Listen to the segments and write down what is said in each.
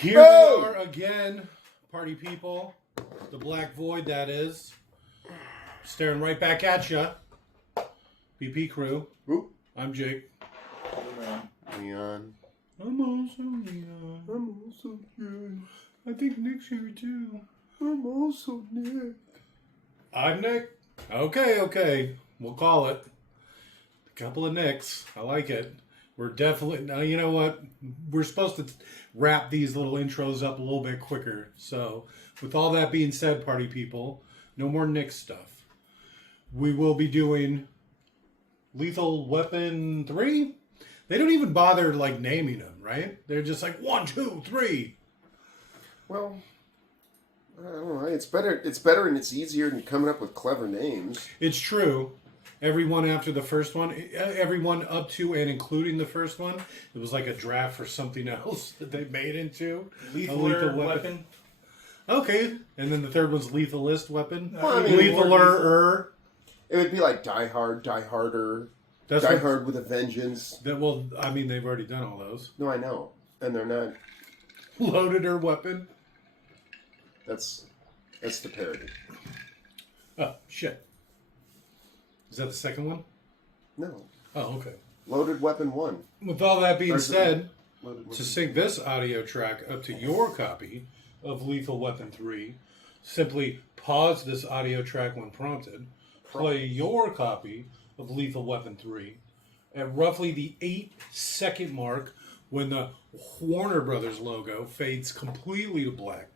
Here we are again, party people. The Black Void, that is. Staring right back at ya. BP crew. Who? I'm Jake. Leon. I'm also Leon. I'm also Jake. I think Nick's here too. I'm also Nick. I'm Nick. Okay. We'll call it. A couple of Nicks. I like it. We're definitely... Now, you know what? We're supposed to wrap these little intros up a little bit quicker. So, with all that being said, party people, no more Nick stuff. We will be doing Lethal Weapon 3. They don't even bother, like, naming them, right? They're just like, 1, 2, 3. Well, I don't know. It's better and it's easier than coming up with clever names. It's true. Everyone after the first one, everyone up to and including the first one, it was like a draft for something else that they made into Lethal Weapon. Okay, and then the third one's Lethalist Weapon. Well, I mean, Lethaler. It would be like Die Hard, Die Harder, Die Hard with a Vengeance. Well, I mean, they've already done all those. No, I know. And they're not. Loaded Weapon. That's the parody. Oh, shit. Is that the second one? No. Oh, okay. Loaded Weapon 1. With all that being said, Loaded to sync this audio track up to your copy of Lethal Weapon 3, simply pause this audio track when prompted, play your copy of Lethal Weapon 3 at roughly the 8-second mark when the Warner Brothers logo fades completely to black.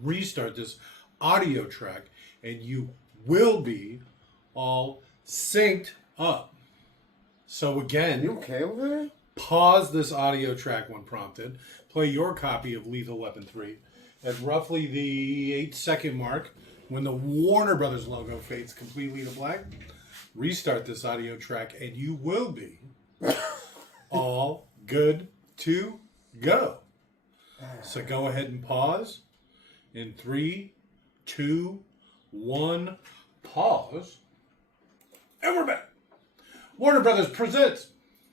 Restart this audio track and you will be all synced up. So again, You okay over there? pause this audio track when prompted, play your copy of Lethal Weapon 3 at roughly the 8-second mark when the Warner Brothers logo fades completely to black. Restart this audio track and you will be all good to go. So go ahead and pause in 3, 2, 1, pause. And we're back. Warner Brothers presents.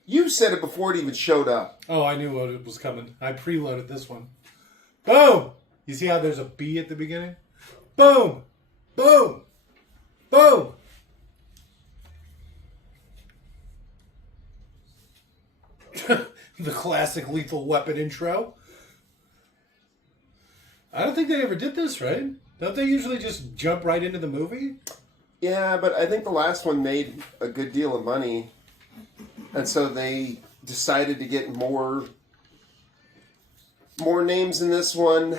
You said it before it even showed up. Oh, I knew what was coming. I preloaded this one. Boom! You see how there's a B at the beginning? Boom! Boom! Boom! The classic Lethal Weapon intro. I don't think they ever did this, right? Don't they usually just jump right into the movie? Yeah, but I think the last one made a good deal of money. And so they decided to get more names in this one,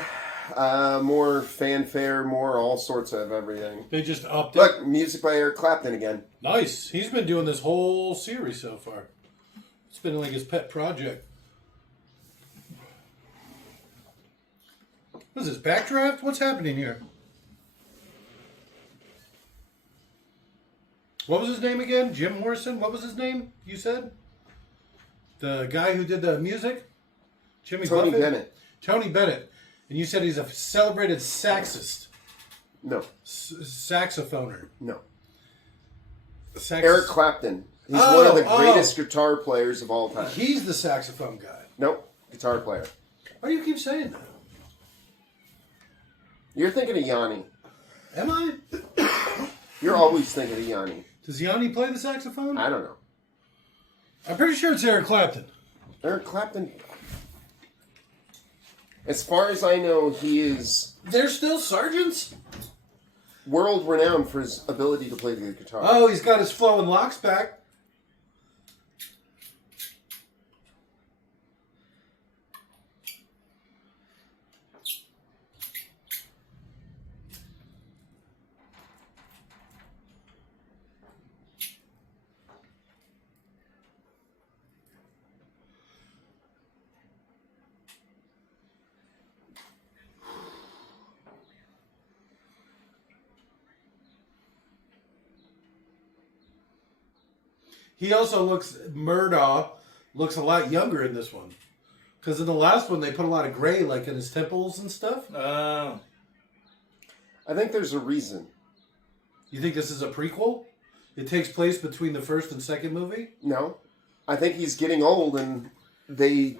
more fanfare, more all sorts of everything. They just upped it. Look, music by Eric Clapton again. Nice. He's been doing this whole series so far. It's been like his pet project. What is this, backdraft? What's happening here? What was his name again? Jim Morrison? What was his name, you said? The guy who did the music? Jimmy Tony Buffett? Bennett. Tony Bennett. And you said he's a celebrated saxist. No. Saxophoner. No. Sax- Eric Clapton. He's one of the greatest guitar players of all time. He's the saxophone guy. Nope. Guitar player. Why do you keep saying that? You're thinking of Yanni. Am I? You're always thinking of Yanni. Does Yanni play the saxophone? I don't know. I'm pretty sure it's Eric Clapton. Eric Clapton, as far as I know, he is They're still sergeants? world renowned for his ability to play the guitar. Oh, he's got his flowing locks back. He also Murdaugh looks a lot younger in this one. Because in the last one, they put a lot of gray, like in his temples and stuff. Oh. I think there's a reason. You think this is a prequel? It takes place between the first and second movie? No. I think he's getting old and they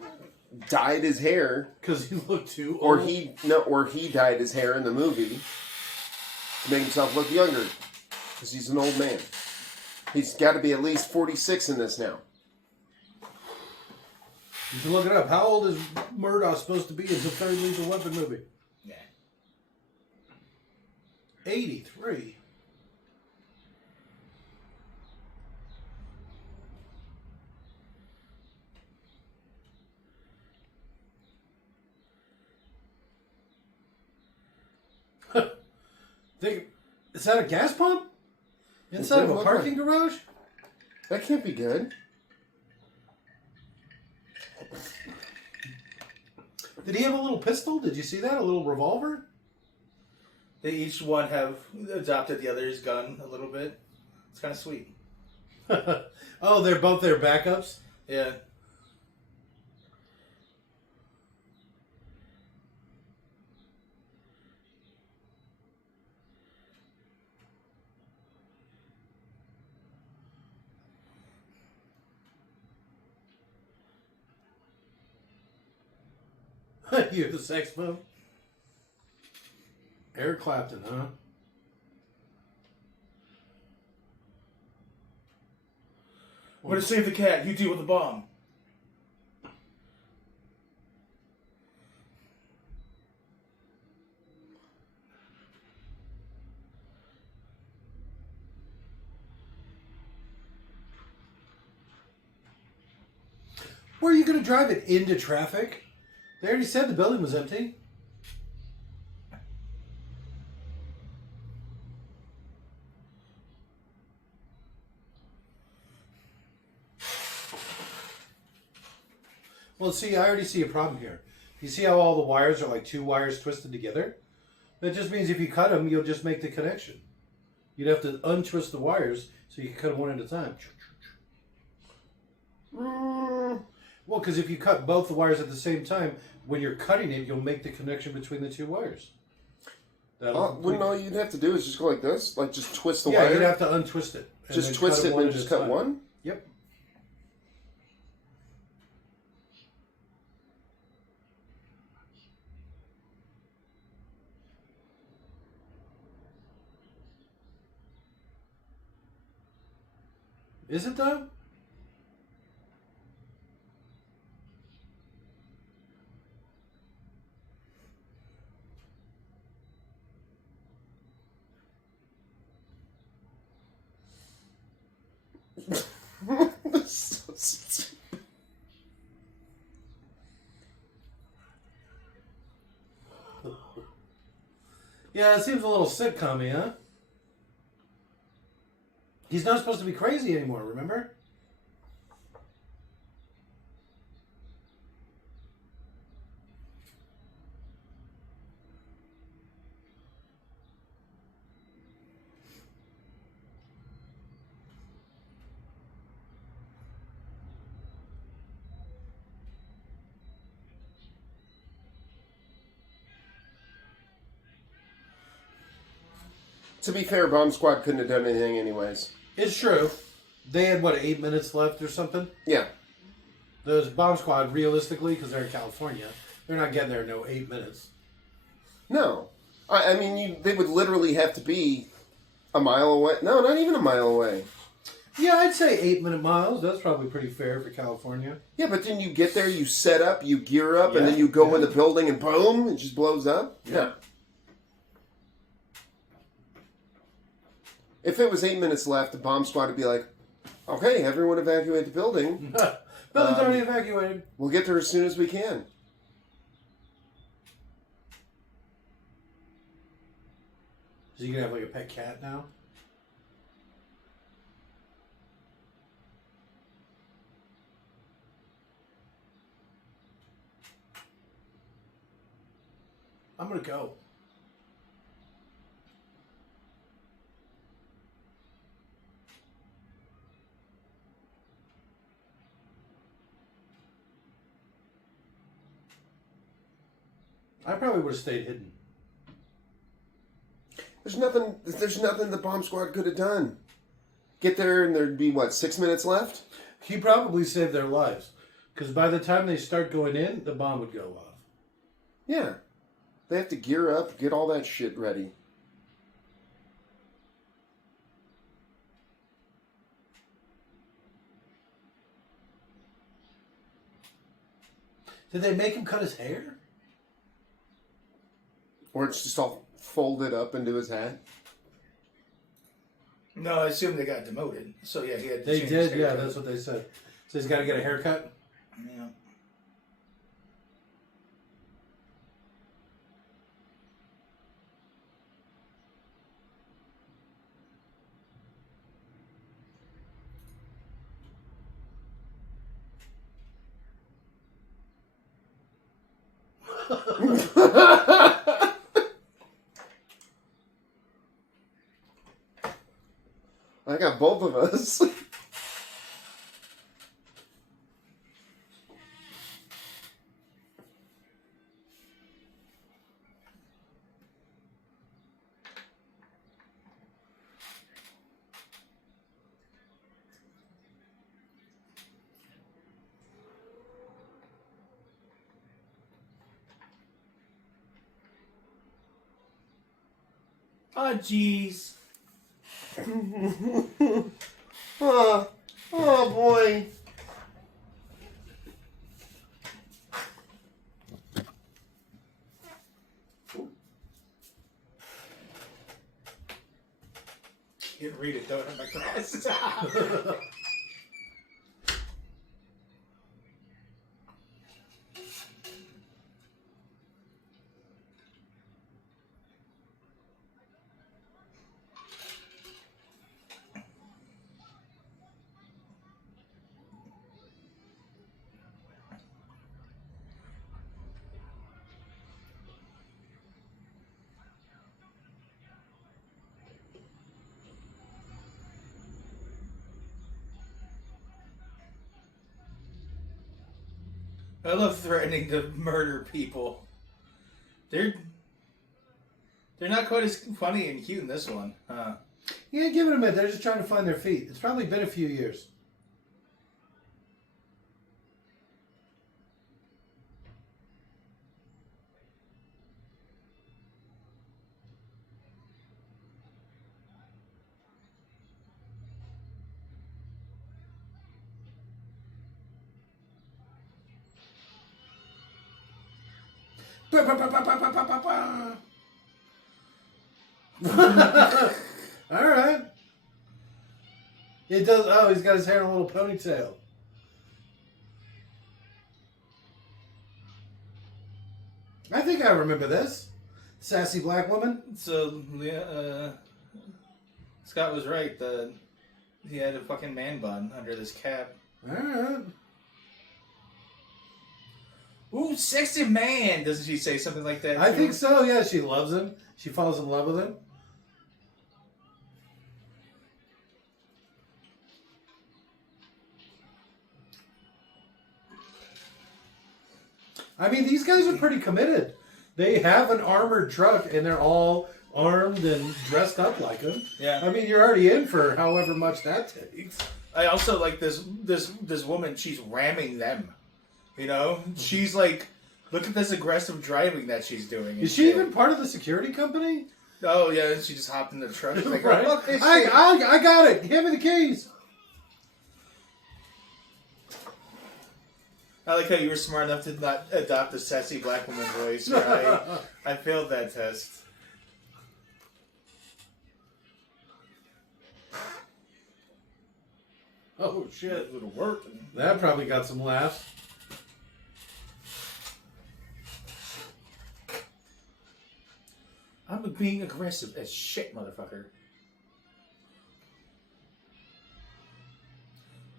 dyed his hair, Because he looked too or old. he dyed his hair in the movie to make himself look younger, because he's an old man. He's got to be at least 46 in this now. You can look it up. How old is Murdoch supposed to be in the third Lethal Weapon movie? Yeah. 83. Is that a gas pump? Inside of a parking garage? That can't be good. Did he have a little pistol? Did you see that? A little revolver? They each one have adopted the other's gun a little bit. It's kind of sweet. Oh, they're both their backups? Yeah. You're the saxophone? Eric Clapton, huh? We're to save the cat. You deal with the bomb. Where are you going to drive it? Into traffic? They already said the building was empty. Well, see, I already see a problem here. You see how all the wires are like two wires twisted together? That just means if you cut them, you'll just make the connection. You'd have to untwist the wires so you can cut them one at a time. Well, because if you cut both the wires at the same time, when you're cutting it, you'll make the connection between the two wires. Wouldn't all you'd have to do is just go like this? Like just twist the yeah, wire? you'd have to untwist it. And Just then twist cut it one and at just a cut time. one? Yep. Is it though? So stupid. Yeah, it seems a little sitcom-y, huh? He's not supposed to be crazy anymore, remember? To be fair, Bomb Squad couldn't have done anything anyways. It's true. They had, what, 8 minutes left or something? Yeah. Those Bomb Squad, realistically, because they're in California, they're not getting there in no 8 minutes. No. I mean, they would literally have to be a mile away. No, not even a mile away. Yeah, I'd say 8-minute miles. That's probably pretty fair for California. Yeah, but then you get there, you set up, you gear up, and then you go in the building and boom, it just blows up? Yeah. If it was 8 minutes left, the bomb squad would be like, okay, everyone evacuate the building. Building's already evacuated. We'll get there as soon as we can. Is he going to have like a pet cat now? I'm going to go. I probably would have stayed hidden. There's nothing the bomb squad could have done. Get there and there'd be, what, 6 minutes left? He probably saved their lives. Because by the time they start going in, the bomb would go off. Yeah. They have to gear up, get all that shit ready. Did they make him cut his hair? Or it's just all folded up into his hat. No, I assume they got demoted. So yeah, he had to They change his did, yeah, haircut. that's what they said. So he's got to get a haircut? Yeah. I got both of us. Oh, jeez. Oh boy. Can't read it, don't have my glasses. I love threatening to murder people. They're not quite as funny and cute in this one. Huh? Yeah, give it a minute. They're just trying to find their feet. It's probably been a few years. Ba, ba, ba, ba, ba, ba, ba, ba. All right. It does. Oh, he's got his hair in a little ponytail. I think I remember this. Sassy black woman. So, Scott was right. He had a fucking man bun under this cap. All right. Ooh, sexy man! Doesn't she say something like that? I too? think so. Yeah, she loves him. She falls in love with him. I mean, these guys are pretty committed. They have an armored truck, and they're all armed and dressed up like him. Yeah. I mean, you're already in for however much that takes. I also like this woman. She's ramming them. You know, she's like, look at this aggressive driving that she's doing. Is she even part of the security company? Oh yeah, she just hopped in the truck. She's like, Right. oh, look, this shit. I got it. Give me the keys. I like how you were smart enough to not adopt the sassy black woman voice. Right? I failed that test. Oh shit! It would have worked. That probably got some laughs. I'm being aggressive as shit, motherfucker.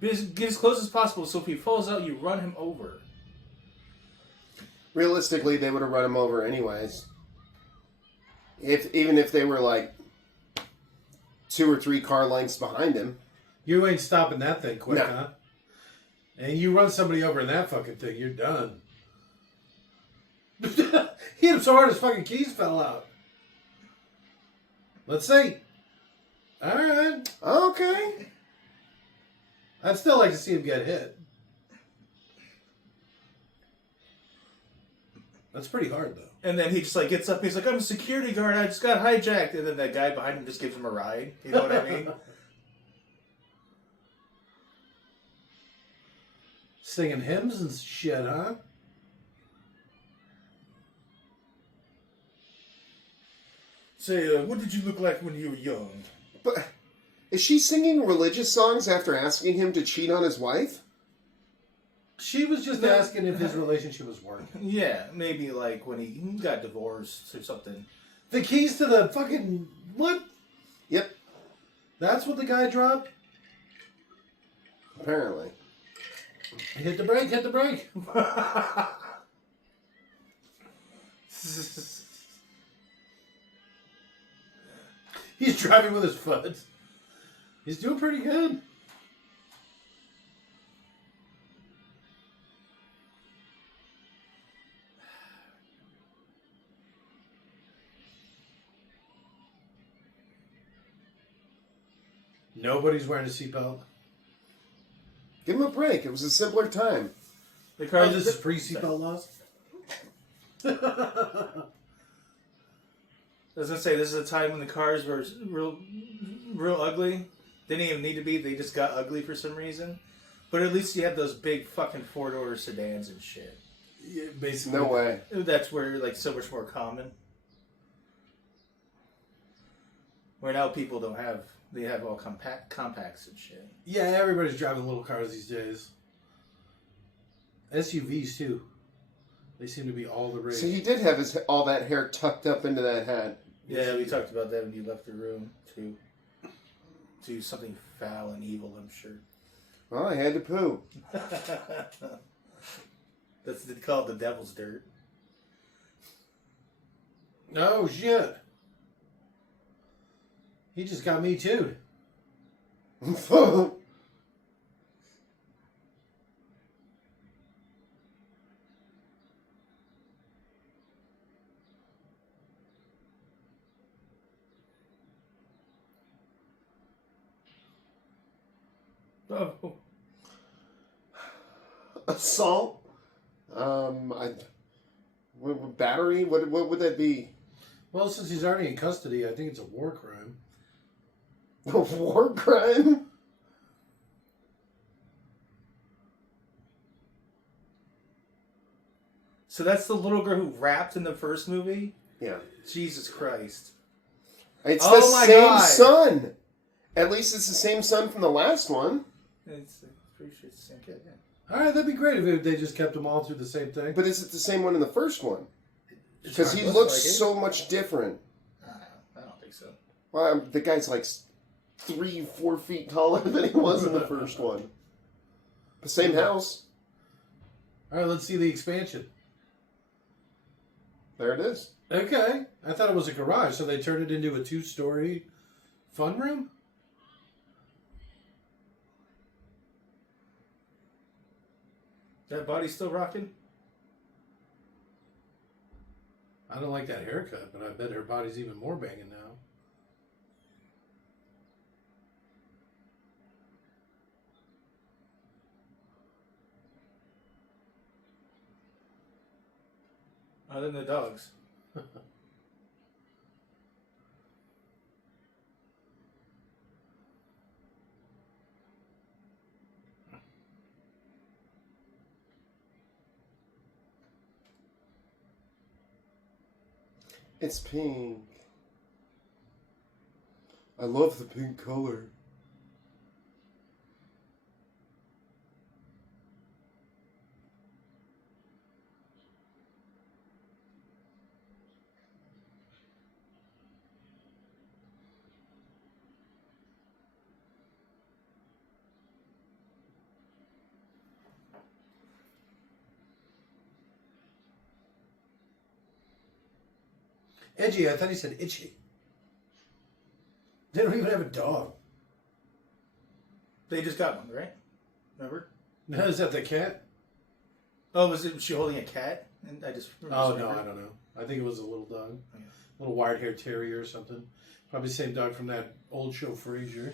Get as close as possible so if he falls out, you run him over. Realistically, they would have run him over anyways. Even if they were like 2 or 3 car lengths behind him. You ain't stopping that thing quick, No. huh? And you run somebody over in that fucking thing, you're done. He hit him so hard his fucking keys fell out. Let's see. All right. Okay. I'd still like to see him get hit. That's pretty hard, though. And then he just like gets up. He's like, "I'm a security guard. I just got hijacked." And then that guy behind him just gives him a ride. You know what I mean? Singing hymns and shit, huh? Say, what did you look like when you were young? But is she singing religious songs after asking him to cheat on his wife? She was just asking if his relationship was working. Yeah, maybe like when he got divorced or something. The keys to the fucking... What? Yep, That's what the guy dropped? apparently. Hit the brake, hit the brake. He's driving with his foot. He's doing pretty good. Nobody's wearing a seatbelt. Give him a break. It was a simpler time. The car Oh, this is pre-seatbelt laws? I was gonna say this is a time when the cars were real ugly. They didn't even need to be. They just got ugly for some reason. But at least you have those big fucking four-door sedans and shit. Yeah, basically. No way. That's where like so much more common. Where now people don't have. They have all compacts and shit. Yeah, everybody's driving little cars these days. SUVs too. They seem to be all the rage. So he did have all that hair tucked up into that hat. Yeah, we talked about that when you left the room to do something foul and evil. I'm sure. Well, I had to poo. That's they call it the devil's dirt. Oh shit. He just got me too. Oh. Assault? Battery? What would that be? Well, since he's already in custody, I think it's a war crime. A war crime? So that's the little girl who rapped in the first movie? Yeah. Jesus Christ. It's Oh the my same God. son. At least it's the same son from the last one. It's pretty sure it's the same kid, yeah. All right, that'd be great if they just kept them all through the same thing. But is it the same one in the first one? It's Because hard he to looks like it. so much different. I don't think so. Well, the guy's like 3-4 feet taller than he was in the first one. The same house. All right, let's see the expansion. There it is. Okay, I thought it was a garage, so they turned it into a 2-story fun room. That body's still rocking? I don't like that haircut, but I bet her body's even more banging now. Other than the dogs. It's pink. I love the pink color. Edgy, I thought he said itchy. They don't even have a dog. They just got one, right? Remember? No, is that the cat? Oh, was she holding a cat? And I just Oh, no, I don't know. I think it was a little dog. Yeah. Little wide-haired terrier or something. Probably the same dog from that old show, Frasier.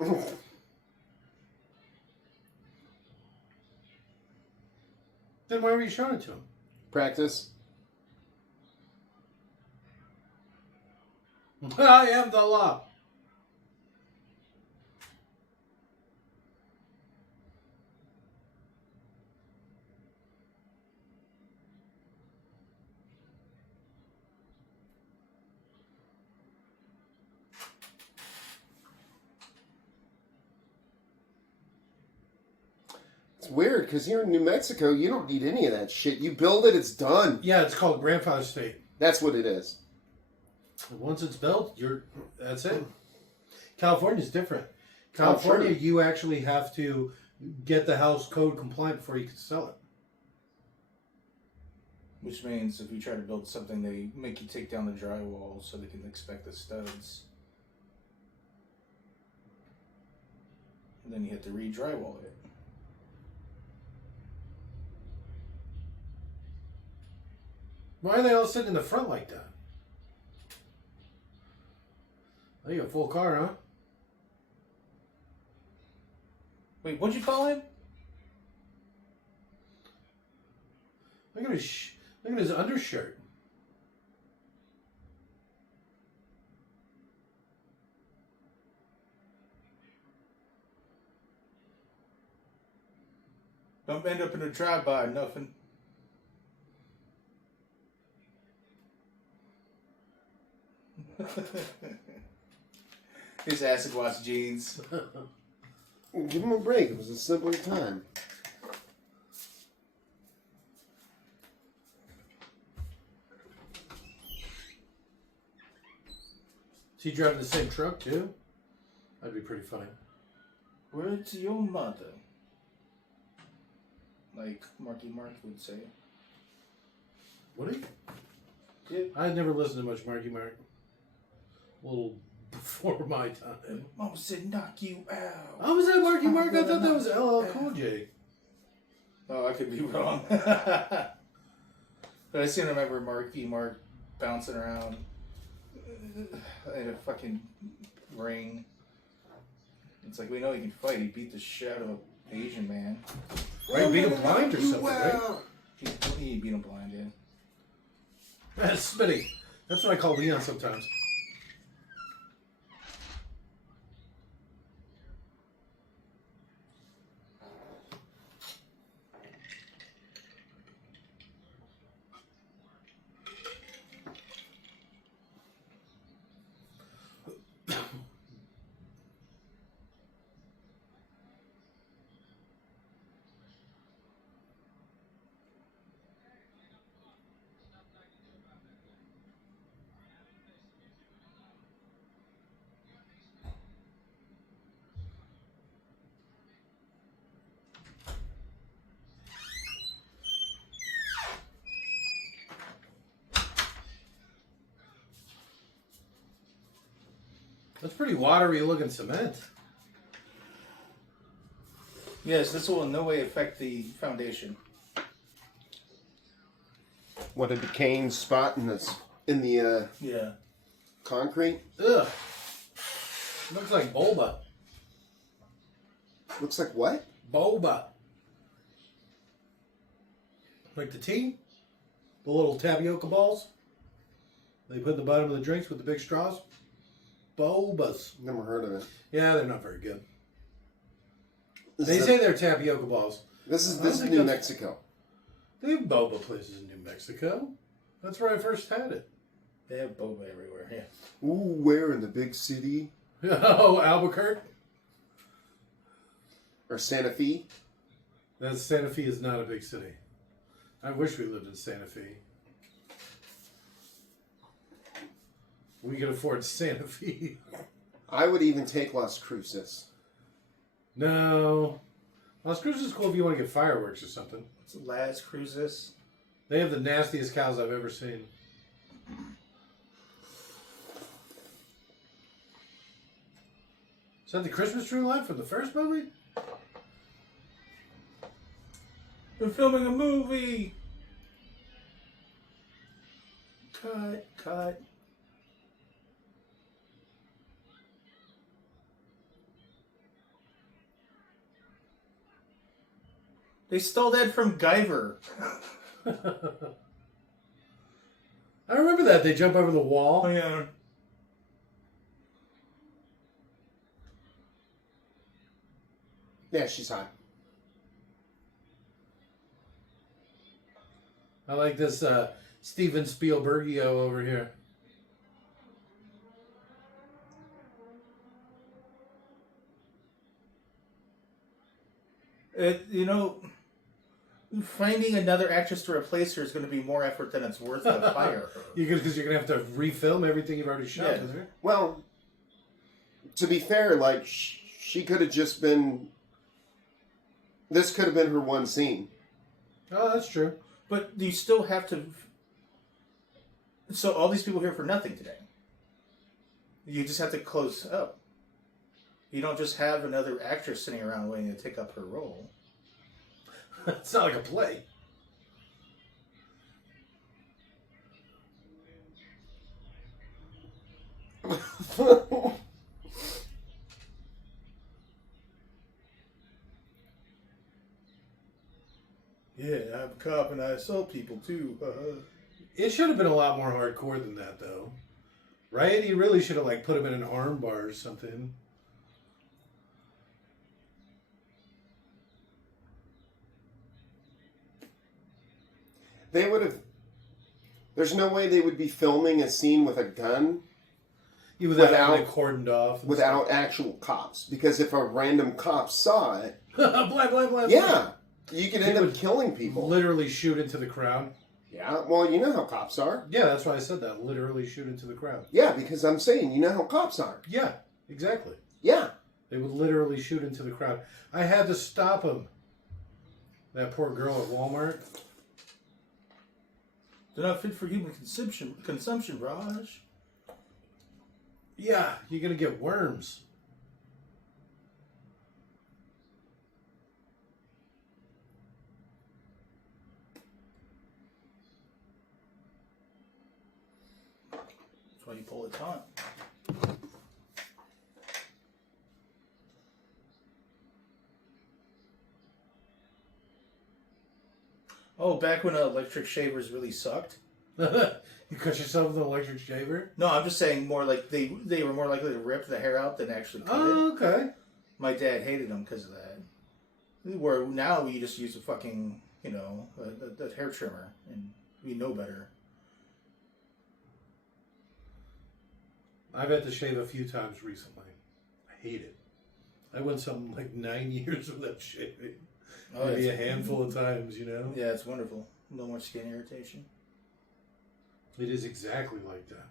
Then why were you showing it to him? Practice. I am the law. It's weird because here in New Mexico, you don't need any of that shit. You build it, it's done. Yeah, it's called grandfather state. That's what it is. Once it's built, that's it. California's different. California, you actually have to get the house code compliant before you can sell it. Which means if you try to build something, they make you take down the drywall so they can inspect the studs. And then you have to re-drywall it. Why are they all sitting in the front like that? Oh, you got a full car, huh? Wait, what'd you call him? Look at his undershirt. Don't end up in a drive-by, nothing. His acid wash jeans. Give him a break. It was a simpler time. Is he driving the same truck too? That'd be pretty funny. Where's your mother? Like Marky Mark would say. Would he? Yeah. I had never listened to much Marky Mark. A little before my time. Mama said, knock you out. Oh, was that Marky Mark? I thought that was LL Cool J. Oh, I could be wrong. But I seem to remember Marky Mark bouncing around in a fucking ring. It's like, we know he can fight. He beat the shit out of an Asian man. Right, beat him blind or something, right? He beat him blind, yeah. That's Smitty. That's what I call Leon sometimes. That's pretty watery looking cement. Yes, this will in no way affect the foundation. What a decaying spot in the Yeah. concrete. Ugh. Looks like boba. Looks like what? Boba. Like the tea? The little tapioca balls? They put in the bottom of the drinks with the big straws? Bobas. Never heard of it. Yeah, they're not very good. This They is say they're tapioca balls. this is I don't New think that's- Mexico. They have boba places in New Mexico. That's where I first had it. They have boba everywhere, yeah. Ooh, where in the big city Oh, Albuquerque? or Santa Fe? That Santa Fe is not a big city. I wish we lived in Santa Fe. We could afford Santa Fe. I would even take Las Cruces. No. Las Cruces is cool if you want to get fireworks or something. It's Las Cruces. They have the nastiest cows I've ever seen. Is that the Christmas tree line from the first movie? We're filming a movie! Cut. They stole that from Guyver. I remember that. They jump over the wall. Oh, yeah. Yeah, she's hot. I like this Steven Spielbergio over here. Finding another actress to replace her is going to be more effort than it's worth to hire her. Because you're going to have to refilm everything you've already shot, Yeah. isn't it? Well, to be fair, like, she could have just been... This could have been her one scene. Oh, that's true. But you still have to... So all these people here for nothing today. You just have to close up. You don't just have another actress sitting around waiting to take up her role. It's not like a play. Yeah, I'm a cop and I assault people too. It should have been a lot more hardcore than that, though. Right? He really should have, put him in an arm bar or something. They would have... There's no way they would be filming a scene with a gun Without having it cordoned off. without actual cops. Because if a random cop saw it... blah, blah, blah, Yeah! You could end He up would killing people. Literally shoot into the crowd. Yeah, well, you know how cops are. Yeah, that's why I said that. Literally shoot into the crowd. Yeah, because I'm saying, you know how cops are. Yeah, exactly. Yeah. They would literally shoot into the crowd. I had to stop him. That poor girl at Walmart. They're not fit for human consumption, Raj. Yeah, you're going to get worms. That's why you pull it taut. Oh, back when electric shavers really sucked? You cut yourself with an electric shaver? No, I'm just saying more like they were more likely to rip the hair out than actually cut it. Oh, okay. My dad hated them because of that. Where now we just use a fucking, a hair trimmer, and we know better. I've had to shave a few times recently. I hate it. I went something like 9 years without shaving. Oh, Maybe a handful of times, Yeah, it's wonderful. No more skin irritation. It is exactly like that.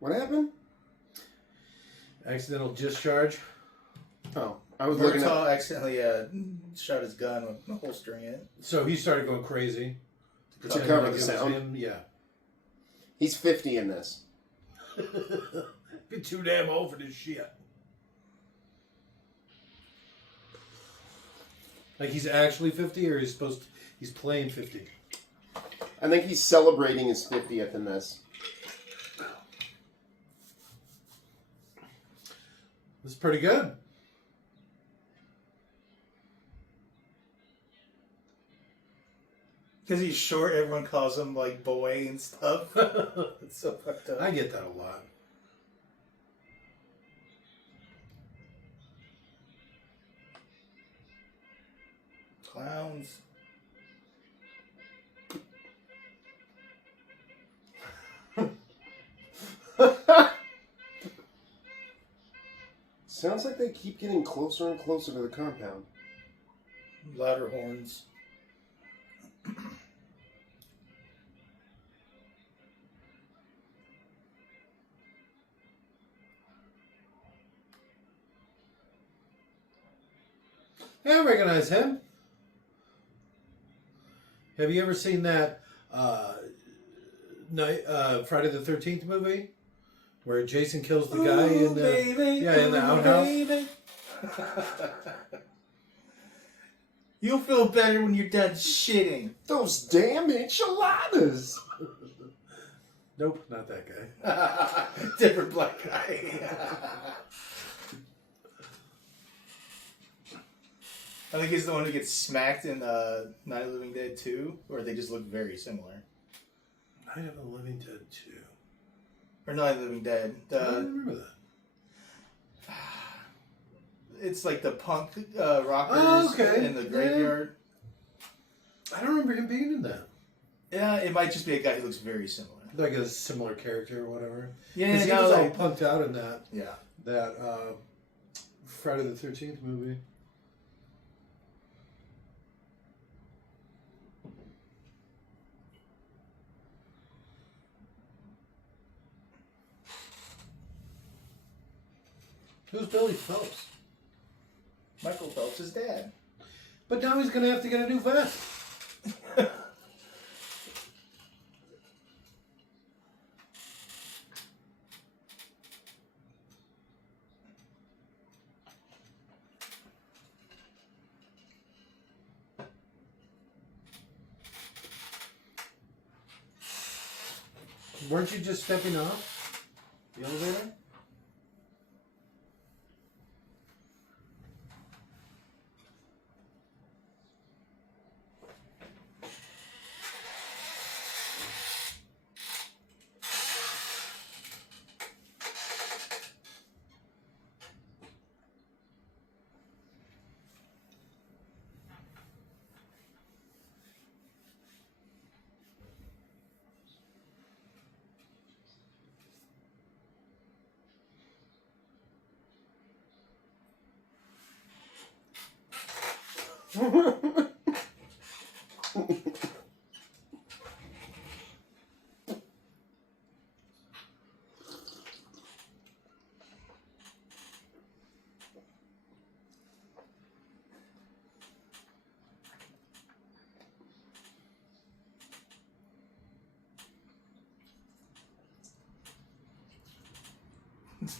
What happened? Accidental discharge. Oh, I was looking Murtaugh at... accidentally shot his gun with holstering it. So he started going crazy. To cover Like the it was sound. him, yeah. He's 50 in this. Be too damn old for this shit. Like he's actually 50 or he's playing 50? I think he's celebrating his 50th in this. This is pretty good. Because he's short, everyone calls him like boy and stuff. It's so fucked up. I get that a lot. Clowns. Sounds like they keep getting closer and closer to the compound. Louder horns. Yeah, I recognize him. Have you ever seen that Friday the 13th movie? Where Jason kills the guy in the baby, in the outhouse? baby. You'll feel better when you're done shitting. Those damn enchiladas. Nope, not that guy. Different black guy. I think he's the one who gets smacked in Night of the Living Dead 2, or they just look very similar. Night of the Living Dead 2. Or Night of the Living Dead. I don't remember that. It's like the punk rockers in the graveyard. I don't remember him being in that. Yeah, it might just be a guy who looks very similar. Like a similar character or whatever. Yeah, Because he no, was all like, punked out in that. yeah. That Friday the 13th movie. Who's Billy Phelps? Michael Phelps' dad. But now he's going to have to get a new vest. Weren't you just stepping off the elevator?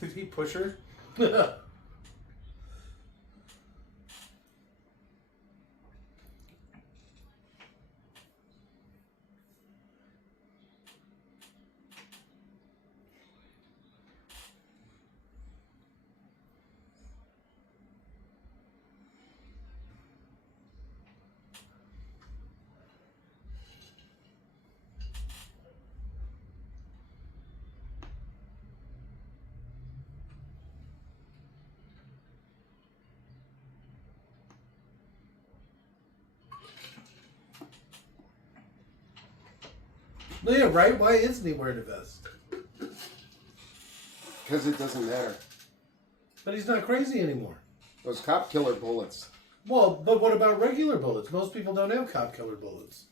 Did he push her? No, yeah, right? Why isn't he wearing a vest? Because it doesn't matter. But he's not crazy anymore. Those cop killer bullets. Well, but what about regular bullets? Most people don't have cop killer bullets.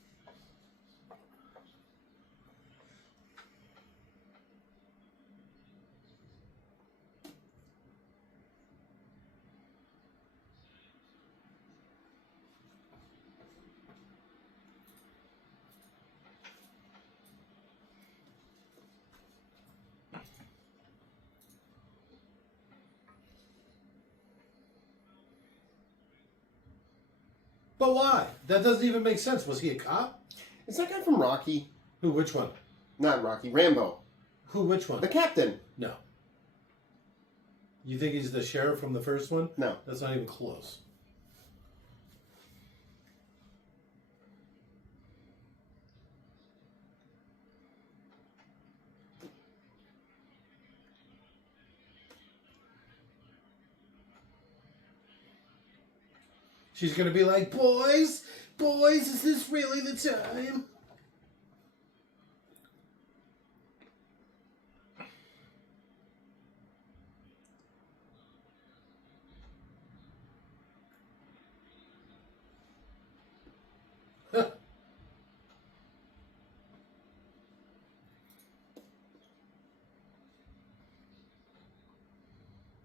But why? That doesn't even make sense. Was he a cop? Is that guy from Rocky? Who? Which one? Not Rocky. Rambo. Who? Which one? The captain. No. You think he's the sheriff from the first one? No. That's not even close. She's going to be like, boys, is this really the time?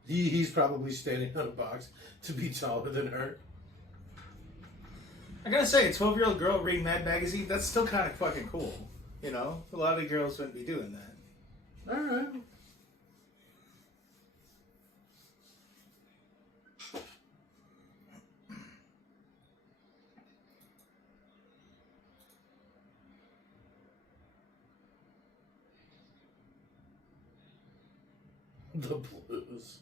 He's probably standing on a box to be taller than her. I gotta say, a 12-year-old girl reading Mad Magazine, that's still kind of fucking cool. You know? A lot of girls wouldn't be doing that. All right. The Blues.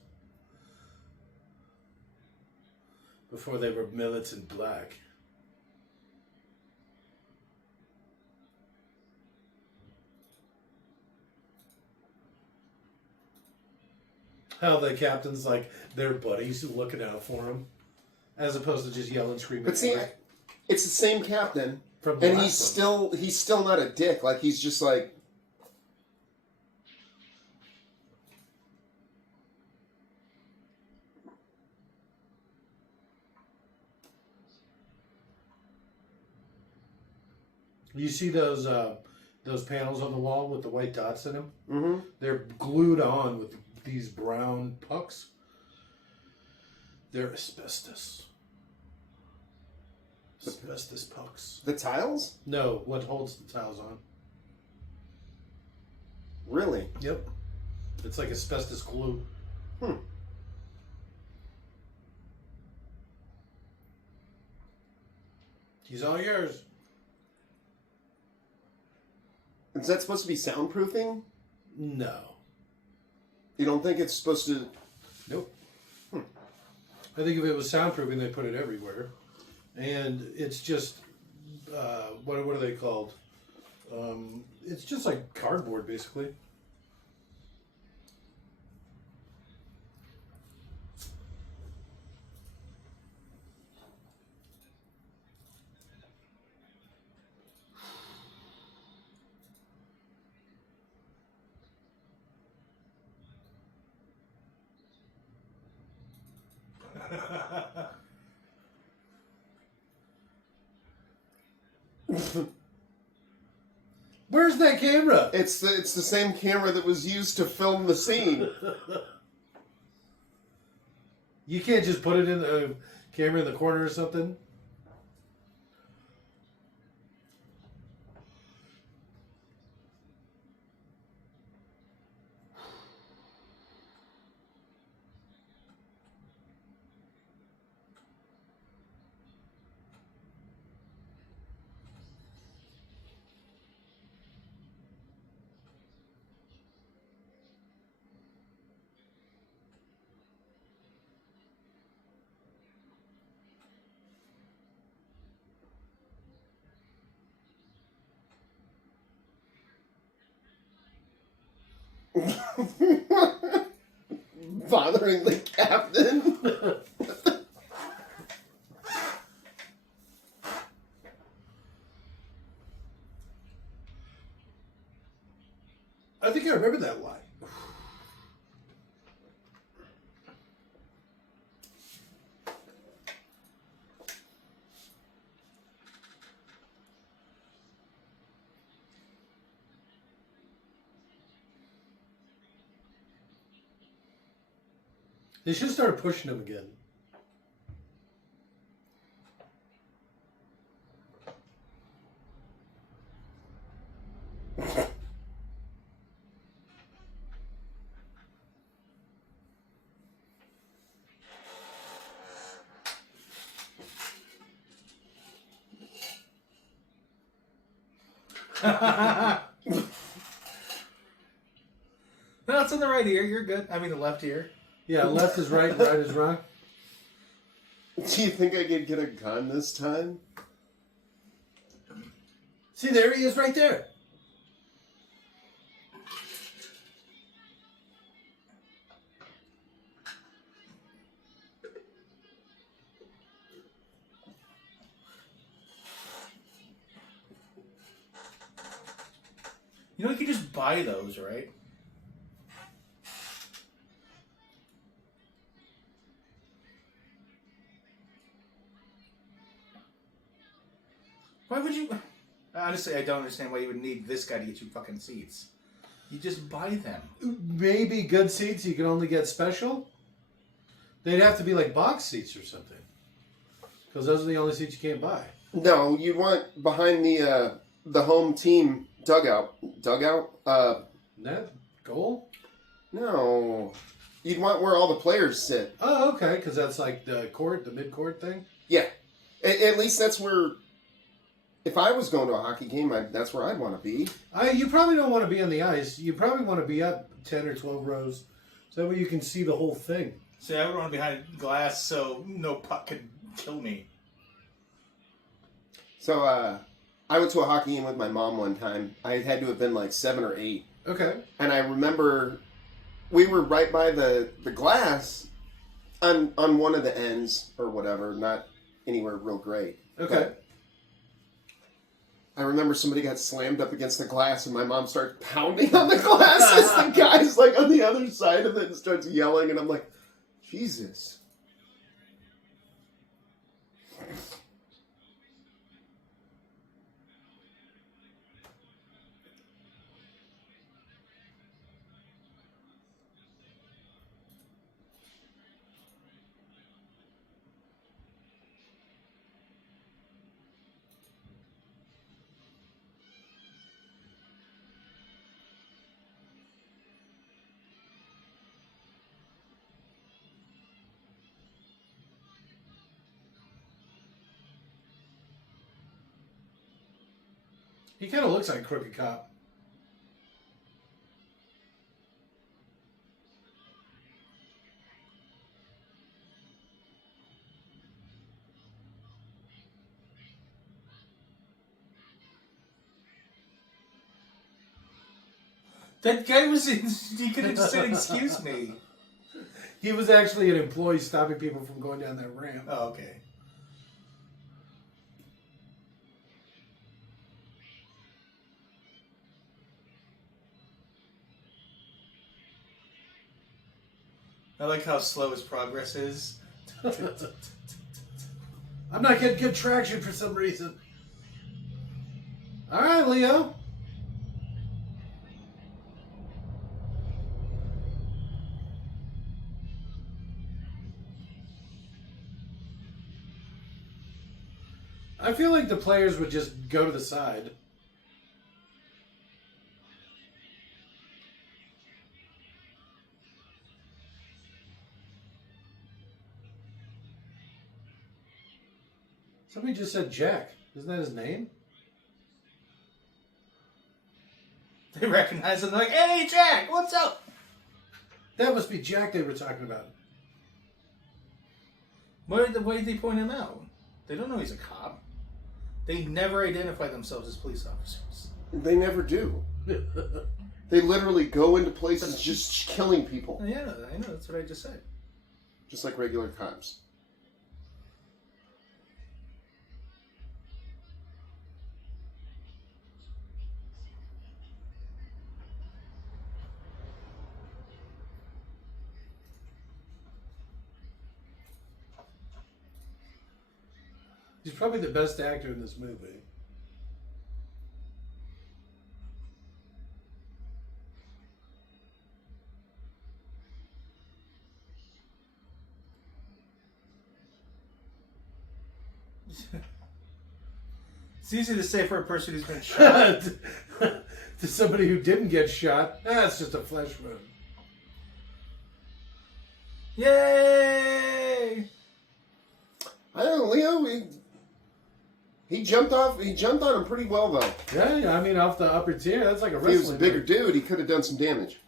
Before they were militant black. How the captain's like their buddies looking out for him, as opposed to just yelling, screaming. But see, it's the same captain, From the and last one. he's still not a dick. Like he's just like. You see those panels on the wall with the white dots in them? Mm-hmm. They're glued on with these brown pucks. They're asbestos. Asbestos pucks. The tiles? No, what holds the tiles on? Really? Yep. It's like asbestos glue. He's all yours. Is that supposed to be soundproofing? No. You don't think it's supposed to? Nope. I think if it was soundproofing, they put it everywhere. And it's just, what are they called? It's just like cardboard, basically. Where's that camera? It's the same camera that was used to film the scene. You can't just put it in the camera in the corner or something? Bothering the captain. I think I remember that line. They should have started pushing him again. No, it's in the right ear. You're good. I mean, the left ear. Yeah, left is right, right is wrong. Do you think I could get a gun this time? See, there he is right there. You know, you can just buy those, right? Why would you... Honestly, I don't understand why you would need this guy to get you fucking seats. You just buy them. Maybe good seats you can only get special. They'd have to be like box seats or something. Because those are the only seats you can't buy. No, you'd want behind the home team dugout. Dugout? Net? Goal? No. You'd want where all the players sit. Oh, okay. Because that's like the court, the mid-court thing? Yeah. At least that's where... If I was going to a hockey game, that's where I'd want to be. You probably don't want to be on the ice. You probably want to be up 10 or 12 rows So that way you can see the whole thing. See, I would run behind glass so no puck could kill me. So, I went to a hockey game with my mom one time. I had to have been like 7 or 8. Okay. And I remember we were right by the glass on one of the ends or whatever, not anywhere real great. Okay. But I remember somebody got slammed up against the glass and my mom started pounding on the glass as the guy's like on the other side of it and starts yelling and I'm like, Jesus. He kind of looks like Crooked Cop. That guy was in... He could have just said, excuse me. He was actually an employee stopping people from going down that ramp. Oh, okay. I like how slow his progress is. I'm not getting good traction for some reason. All right, Leo. I feel like the players would just go to the side. Somebody just said Jack. Isn't that his name? They recognize him. They're like, hey, Jack, what's up? That must be Jack they were talking about. Why did they point him out? They don't know he's a cop. They never identify themselves as police officers. They never do. They literally go into places just killing people. Yeah, I know. That's what I just said. Just like regular cops. He's probably the best actor in this movie. It's easy to say for a person who's been shot. To somebody who didn't get shot, it's just a flesh wound. Yay! I don't know, Leo, he jumped off. He jumped on him pretty well, though. Yeah, I mean, off the upper tier, that's like a If he was a wrestling bigger move. dude, he could have done some damage.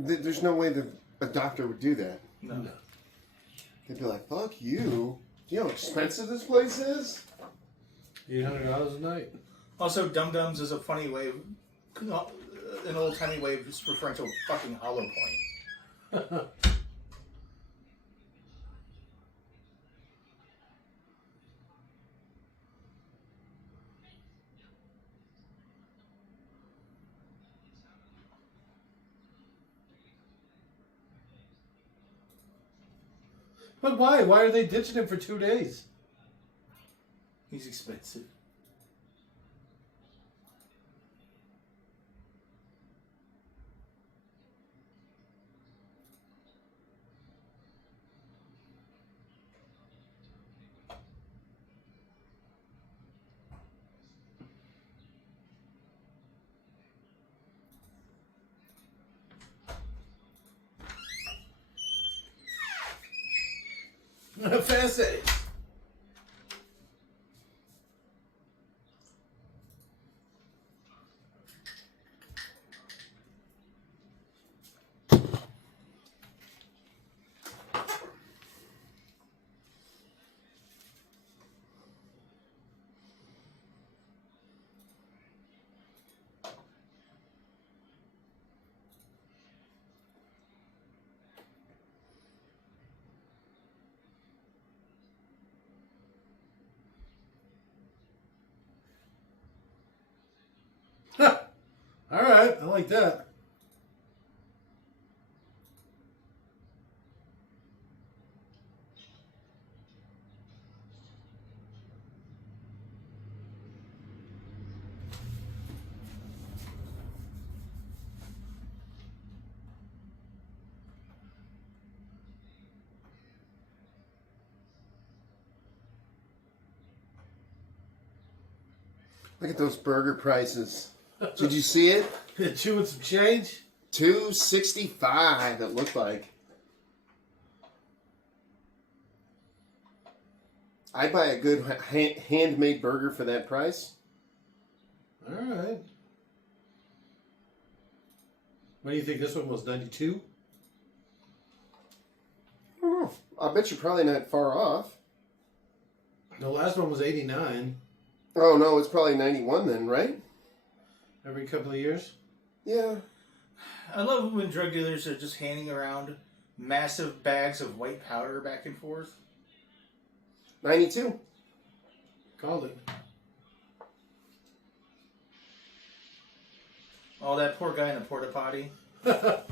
There's no way that a doctor would do that. No. They'd be like, fuck you. Do you know how expensive this place is? $800 a night. Also, Dum Dums is a funny way, an old-timey way of just referring to a fucking hollow point. But why? Why are they ditching him for 2 days? He's expensive. Fast Eddie. All right, I like that. Look at those burger prices. Did you see it? Chewing some change. $2.65. It looked like. I'd buy a good handmade burger for that price. All right. What do you think this one was? 92? I don't know. I bet you're probably not far off. The last one was 89. Oh, no, it's probably 91 then, right? Every couple of years. Yeah. I love when drug dealers are just handing around massive bags of white powder back and forth. 92. Called it. Oh, that poor guy in the porta potty. It's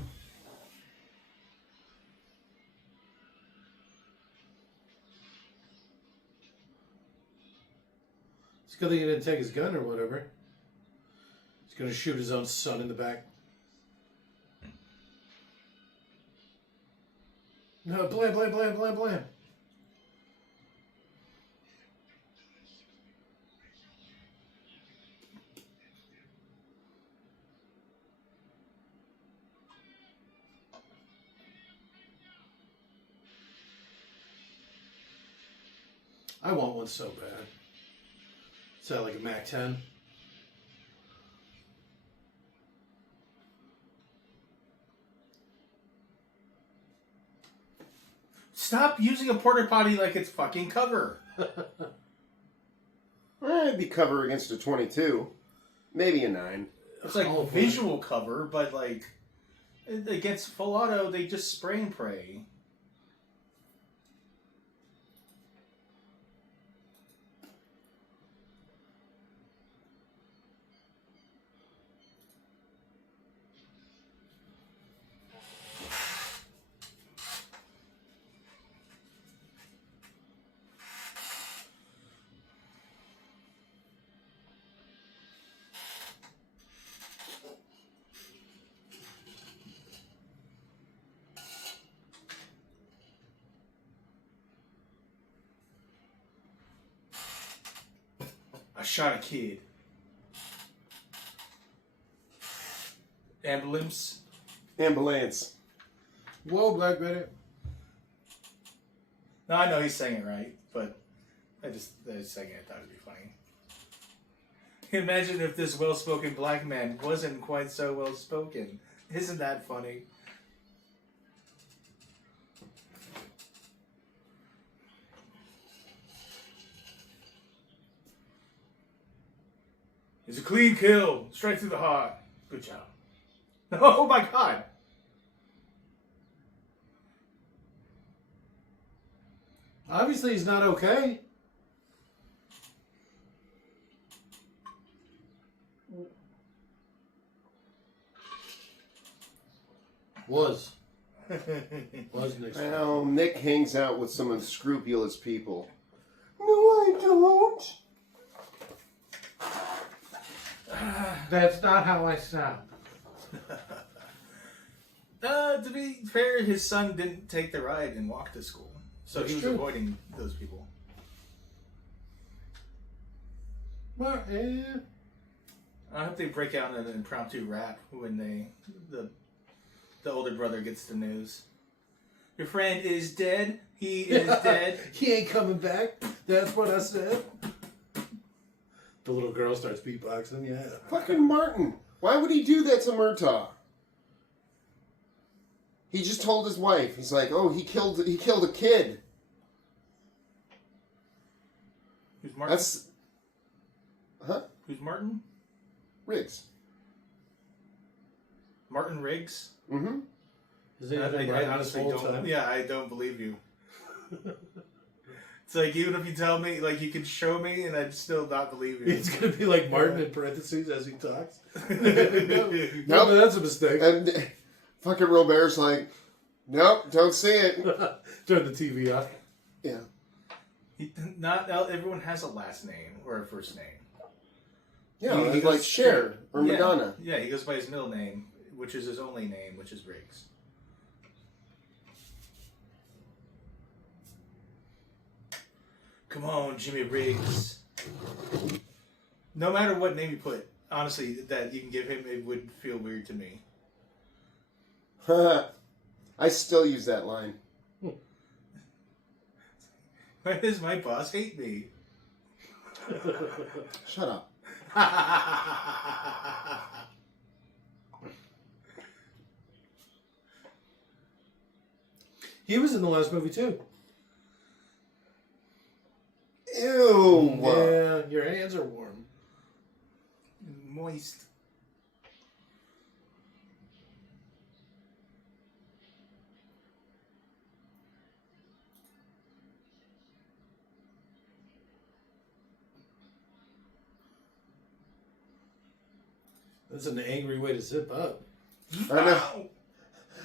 good that he didn't take his gun or whatever. He's going to shoot his own son in the back. No, blam, blam, blam, blam, blam. I want one so bad. Is that like a Mac 10? Stop using a porta potty like it's fucking cover. I'd be cover against a 22. Maybe a 9. It's like Oh, visual cover, but like against full auto, they just spray and pray. I shot a kid. Ambulance. Ambulance. Whoa, Black Betty. No, I know he's saying it right, but I was saying it. I thought it'd be funny. Imagine if this well-spoken black man wasn't quite so well-spoken. Isn't that funny? It's a clean kill. Straight through the heart. Good job. Oh my god. Obviously, he's not okay. Was. Was next. Well, Nick hangs out with some unscrupulous people. No, I don't. That's not how I sound. To be fair, his son didn't take the ride and walk to school. So That's he was true. avoiding those people. Well, I hope they break out in an impromptu rap when the older brother gets the news. Your friend is dead. He is dead. He ain't coming back. That's what I said. The little girl starts beatboxing. Yeah. Fucking Martin. Why would he do that to Murtaugh? He just told his wife. He's like, oh, he killed a kid. Who's Martin? Huh? Who's Martin? Riggs. Martin Riggs? Mm-hmm. Is he right honestly this whole don't. time? Yeah, I don't believe you. It's like, even if you tell me, like, you can show me, and I'd still not believe you. It's gonna be like Martin in parentheses as he talks. Nope. That's a mistake. And fucking Robert's like, nope, don't see it. Turn the TV off. Yeah. Not everyone has a last name or a first name. Yeah, He he's goes like Cher or yeah, Madonna. Yeah, he goes by his middle name, which is his only name, which is Riggs. Come on, Jimmy Riggs. No matter what name you put, honestly, that you can give him, it would feel weird to me. I still use that line. Why does my boss hate me? Shut up. He was in the last movie too. Ew. Yeah, your hands are warm. Moist. That's an angry way to zip up. I know.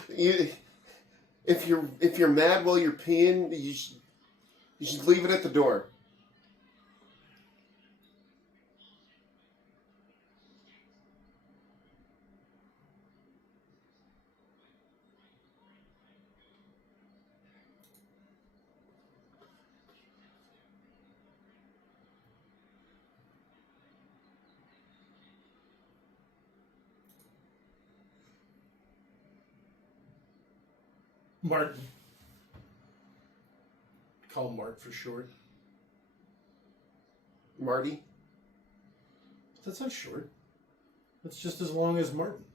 If you're mad while you're peeing, you should leave it at the door. Martin. Call him Mart for short. Marty? That's not short. That's just as long as Martin.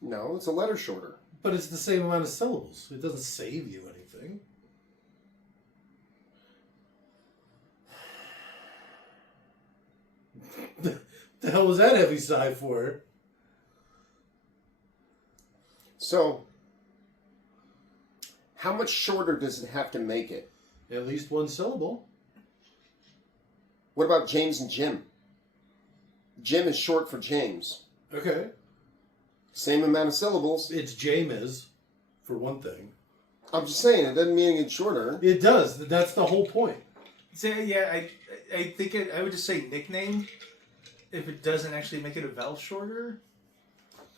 No, it's a letter shorter. But it's the same amount of syllables. It doesn't save you anything. The hell was that heavy sigh for? So, how much shorter does it have to make it? At least one syllable. What about James and Jim? Jim is short for James. Okay. Same amount of syllables. It's James, for one thing. I'm just saying, it doesn't mean it's shorter. It does. That's the whole point. So, yeah, I think I would just say nickname if it doesn't actually make it a vowel shorter.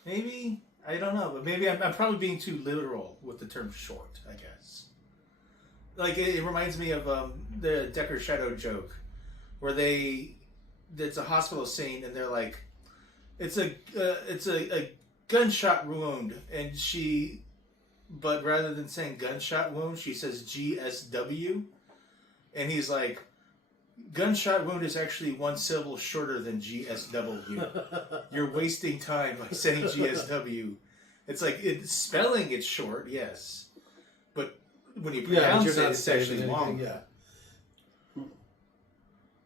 Maybe? I don't know, but maybe I'm probably being too literal with the term short, I guess. Like, it reminds me of the Decker Shadow joke, where it's a hospital scene, and they're like, it's a gunshot wound, and but rather than saying gunshot wound, she says GSW, and he's like, gunshot wound is actually one syllable shorter than GSW. You're wasting time by saying GSW. It's like, spelling it's short, yes. But when you pronounce it, it's actually long. Yeah.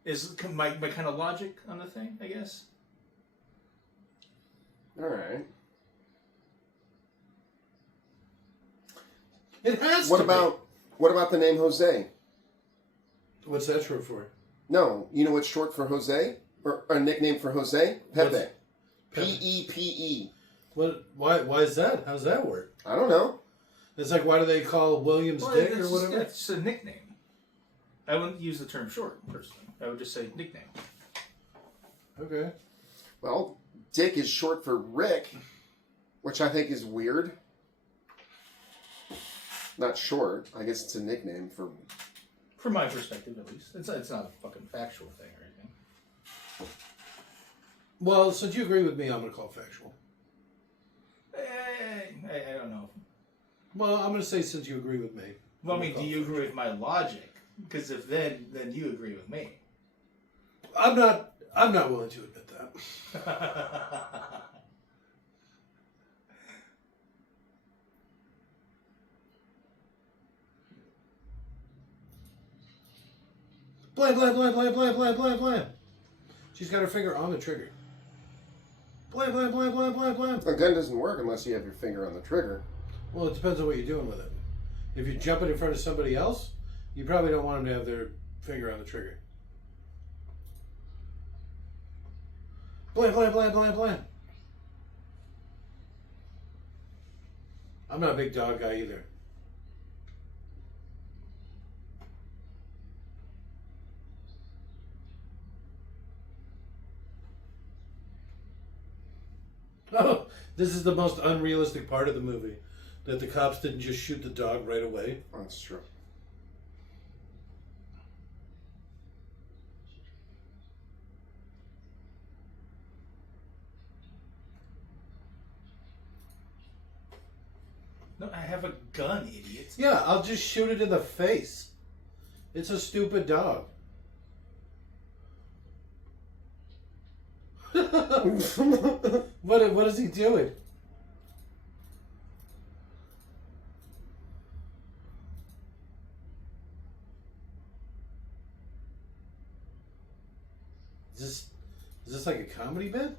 Is my kind of logic on the thing, I guess. All right. It has What to about the name Jose? What's that short for? No, you know what's short for Jose? Or a nickname for Jose? Pepe. Pepe. P-E-P-E. What? Why is that? How's that work? I don't know. It's like, why do they call Williams Dick or whatever? It's just a nickname. I wouldn't use the term short, personally. I would just say nickname. Okay. Well, Dick is short for Rick, which I think is weird. Not short. I guess it's a nickname for... From my perspective, at least. It's not a fucking factual thing or anything. Well, since you agree with me, I'm going to call it factual. I don't know. Well, I'm going to say since you agree with me. Well, I mean, do you agree with my logic? Because if then you agree with me. I'm not willing to admit that. Blam, blam, blam, blam, blam, blam, blam, blam. She's got her finger on the trigger. Blam, blam, blam, blam, blam, blam. A gun doesn't work unless you have your finger on the trigger. Well, it depends on what you're doing with it. If you're jumping in front of somebody else, you probably don't want them to have their finger on the trigger. Blam, blam, blam, blam, blam. I'm not a big dog guy either. Oh, this is the most unrealistic part of the movie. That the cops didn't just shoot the dog right away. That's true. No, I have a gun, idiot. Yeah, I'll just shoot it in the face. It's a stupid dog. What is he doing? Is this like a comedy bit?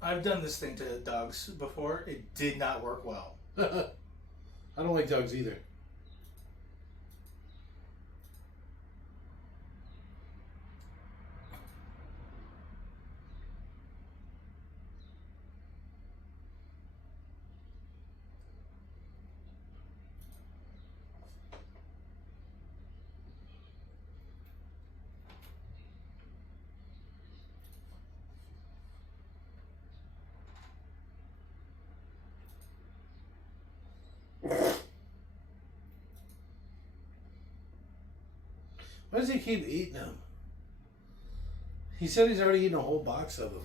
I've done this thing to dogs before. It did not work well. I don't like dogs either. Why does he keep eating them? He said he's already eaten a whole box of them.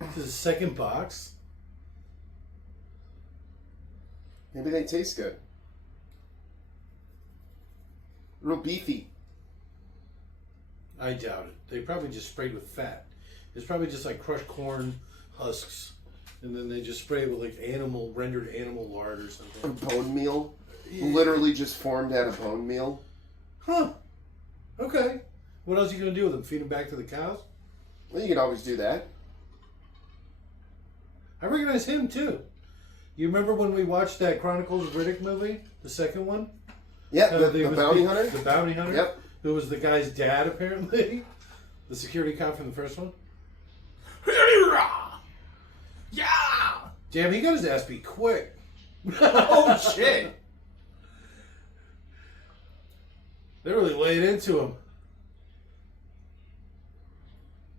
This is his second box? Maybe they taste good. Real beefy. I doubt it. They probably just sprayed with fat. It's probably just like crushed corn husks. And then they just spray it with like rendered animal lard or A something. bone meal. Yeah. Literally just formed out of bone meal. Huh. Okay. What else are you going to do with them? Feed them back to the cows? Well, you can always do that. I recognize him too. You remember when we watched that Chronicles of Riddick movie? The second one? Yeah, Uh, the was bounty hunter? The bounty hunter? Yep. Who was the guy's dad, apparently. The security cop from the first one. Yeah! Damn, he got his ass beat quick. Oh, shit! They really laid into him.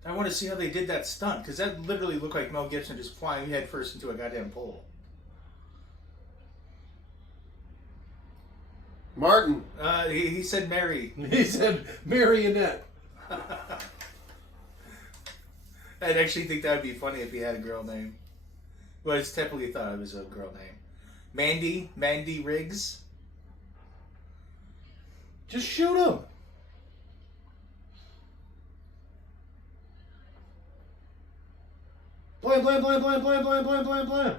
I want to see how they did that stunt, because that literally looked like Mel Gibson just flying head first into a goddamn pole. Martin. He said Mary. He said marionette. I'd actually think that would be funny if he had a girl name. Well, it's typically thought it was a girl name. Mandy Riggs. Just shoot him. Blam, blam, blam, blam, blam, blam, blam, blam, blam.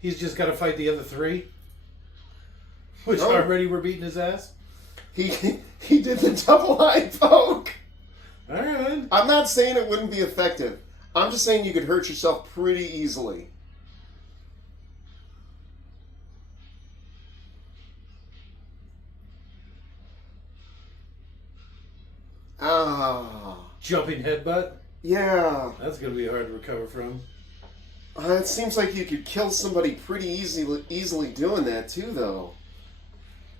He's just got to fight the other three, which already were beating his ass. He did the double eye poke. All right. I'm not saying it wouldn't be effective. I'm just saying you could hurt yourself pretty easily. Ah. Jumping headbutt. Yeah. That's going to be hard to recover from. It seems like you could kill somebody pretty easily doing that too, though.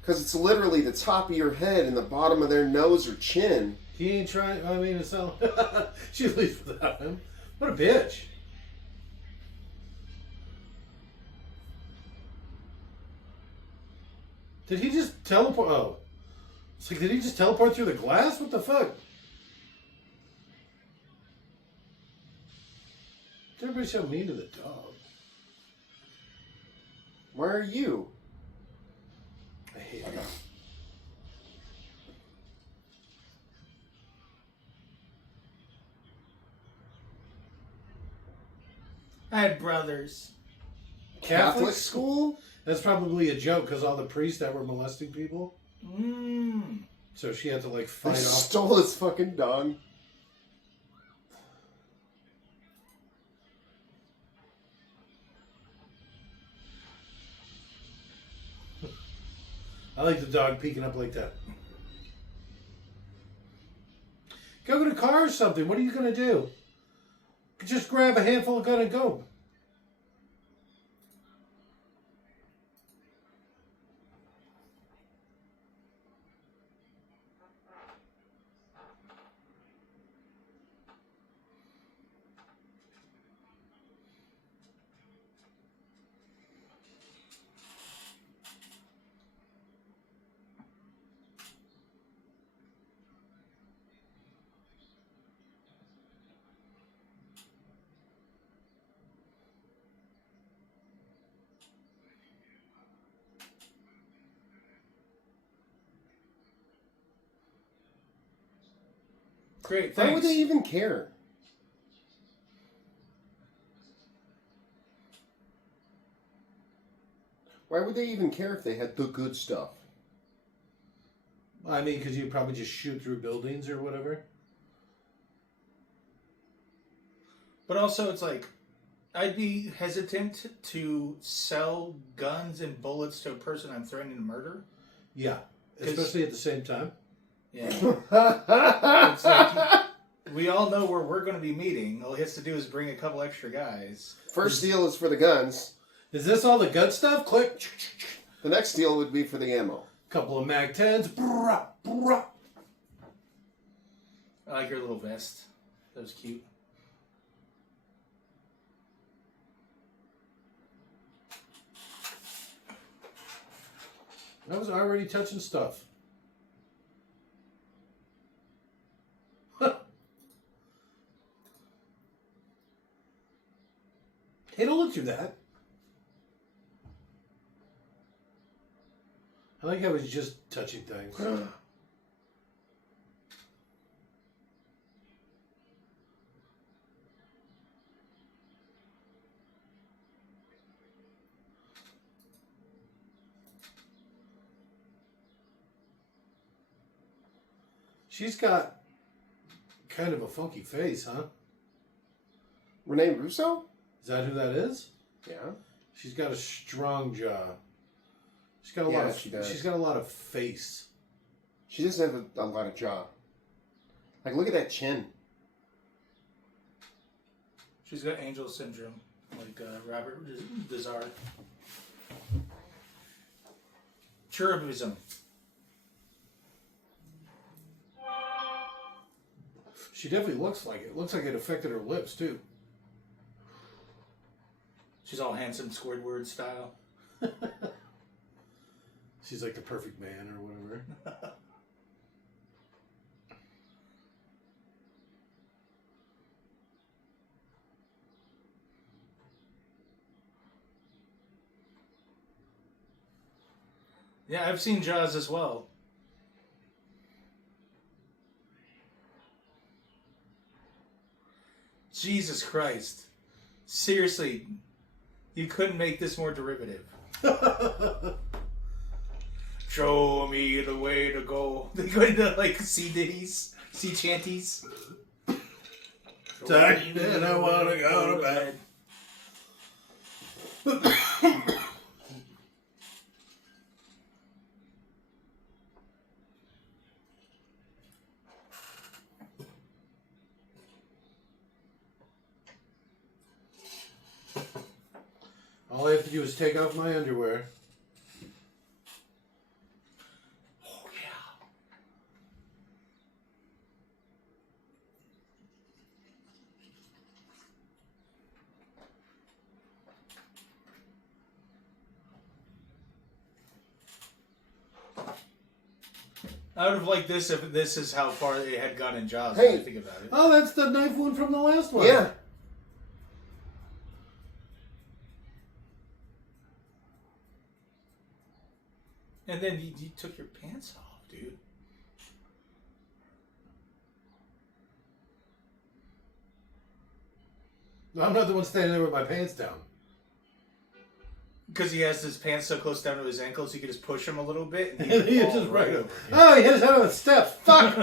Because it's literally the top of your head and the bottom of their nose or chin. He ain't trying. I mean, it's not. She leaves without him. What a bitch. Did he just teleport? Oh. It's like, did he just teleport through the glass? What the fuck? Everybody's so mean to the dog. Where are you? I hate it. I had brothers. Catholic school? That's probably a joke because all the priests that were molesting people. Mmm. So she had to like They fight off. stole his fucking dog. I like the dog peeking up like that. Go get a car or something. What are you going to do? Just grab a handful of gun and go. Great, Why thanks. would they even care? Why would they even care if they had the good stuff? I mean, because you'd probably just shoot through buildings or whatever. But also, it's like, I'd be hesitant to sell guns and bullets to a person I'm threatening to murder. Yeah. Especially at the same time. Yeah. It's like, we all know where we're going to be meeting. All he has to do is bring a couple extra guys. First deal is for the guns. Is this all the gun stuff? Click. The next deal would be for the ammo. Couple of Mag 10s. Brrrah, brrrah. I like your little vest. That was cute. I was already touching stuff. Hey, don't look through that. I like how he's just touching things. She's got kind of a funky face, huh? Rene Russo? Is that who that is? Yeah. She's got a strong jaw. She's got a lot Yeah, of. she does. She's got a lot of face. She doesn't have a lot of jaw. Like, look at that chin. She's got angel syndrome, like Robert Desart. Cherubism. She definitely looks like it. Looks like it affected her lips too. She's all handsome Squidward style. She's like the perfect man or whatever. Yeah, I've seen Jaws as well. Jesus Christ. Seriously, you couldn't make this more derivative. Show me the way to go. They go into like sea ditties, sea chanties. Tired and I want to go to bed. All I have to do is take off my underwear. I would have liked this if this is how far it had gone in Jaws. Hey. When I think about it. Oh, that's the knife wound from the last one. Yeah. And then you took your pants off, dude. I'm not the one standing there with my pants down. Because he has his pants so close down to his ankles, you could just push him a little bit, and And he'd he fall just right over. over. Oh, he hit his head on the steps. Fuck!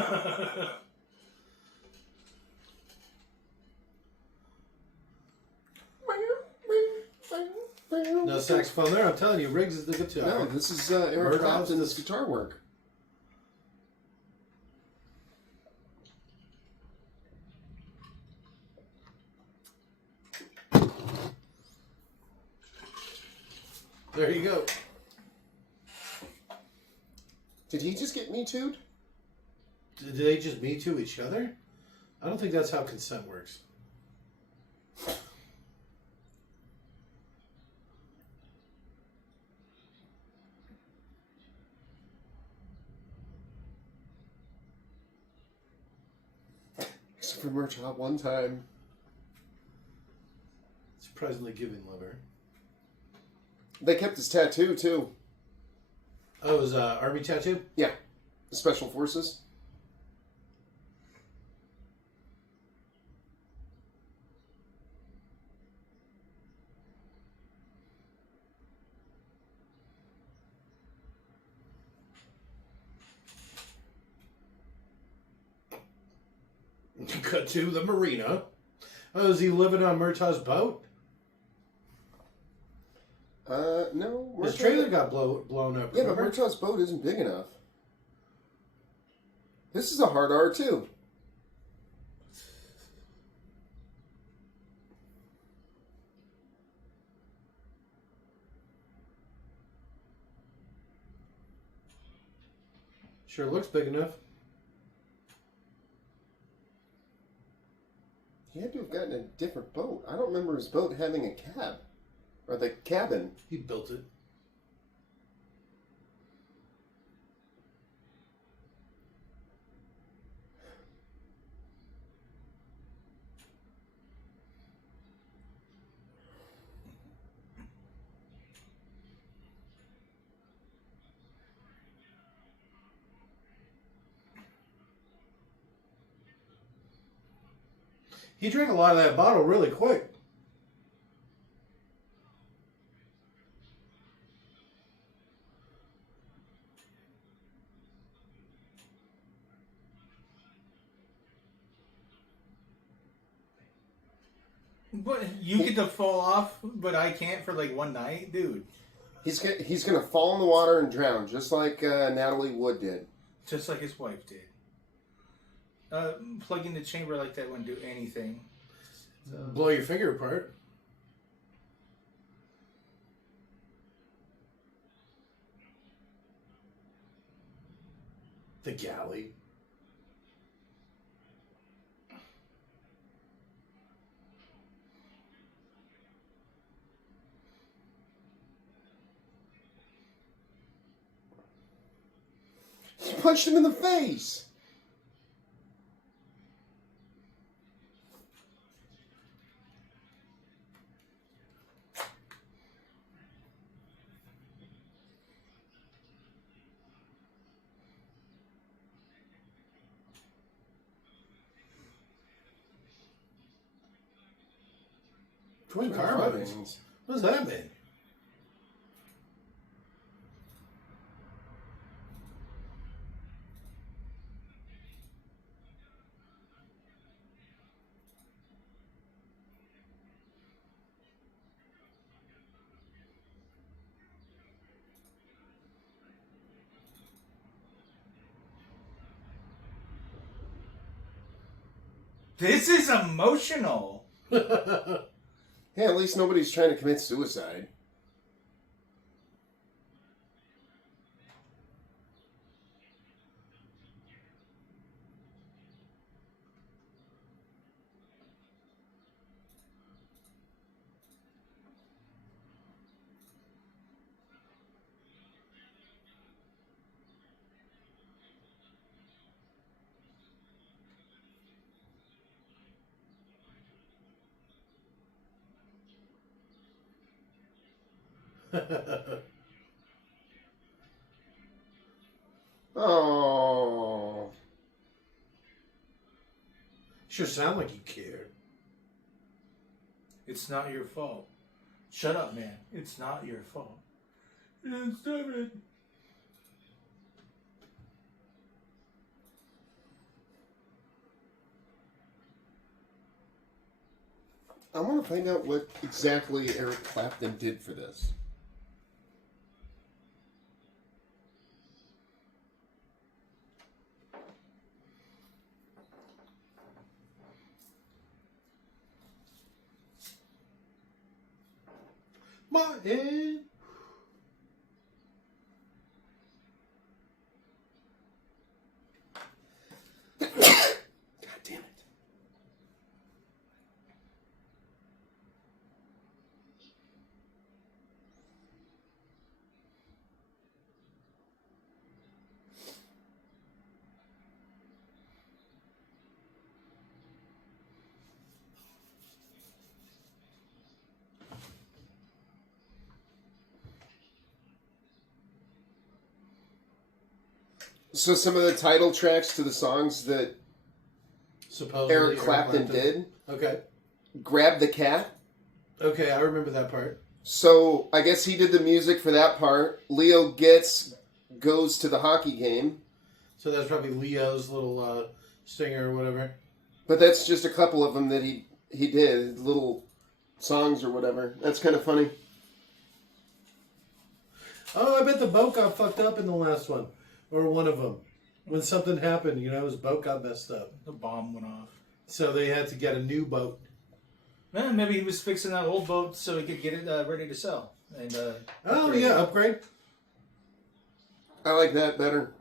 No saxophone there. I'm telling you, Riggs is the guitar. No, this is Eric Murdoch's Clapton's guitar work. There you go. Did he just get Me Too'd? Did they just me too each other? I don't think that's how consent works. Except for Murtaugh one time. Surprisingly giving lover. They kept his tattoo, too. Oh, it was army tattoo? Yeah. The Special Forces. Cut to the marina. Oh, is he living on Murtaugh's boat? No. His trailer got blown up. Yeah, but remember? Murtaugh's boat isn't big enough. This is a hard R, too. Sure looks big enough. He had to have gotten a different boat. I don't remember his boat having a cab. Or the cabin. He built it. He drank a lot of that bottle really quick. But you get to fall off, but I can't for like one night, dude. He's gonna fall in the water and drown, just like Natalie Wood did. Just like his wife did. Plugging the chamber like that wouldn't do anything. Blow your finger apart. The galley. He punched him in the face. Twin carbines. What does that mean? This is emotional. Yeah, at least nobody's trying to commit suicide. Oh. Sure sound like you cared. It's not your fault. Shut up, man. It's not your fault. It's stupid. I want to find out what exactly Eric Clapton did for this. Martin. God damn it. So some of the title tracks to the songs that Supposedly Eric Clapton did, Okay. Grab the Cat. Okay, I remember that part. So I guess he did the music for that part. Leo goes to the hockey game. So that's probably Leo's little stinger or whatever. But that's just a couple of them that he did, little songs or whatever. That's kind of funny. Oh, I bet the boat got fucked up in the last one. Or one of them. When something happened, his boat got messed up. The bomb went off. So they had to get a new boat. Man, maybe he was fixing that old boat so he could get it ready to sell. And Oh, yeah, upgrade. I like that better.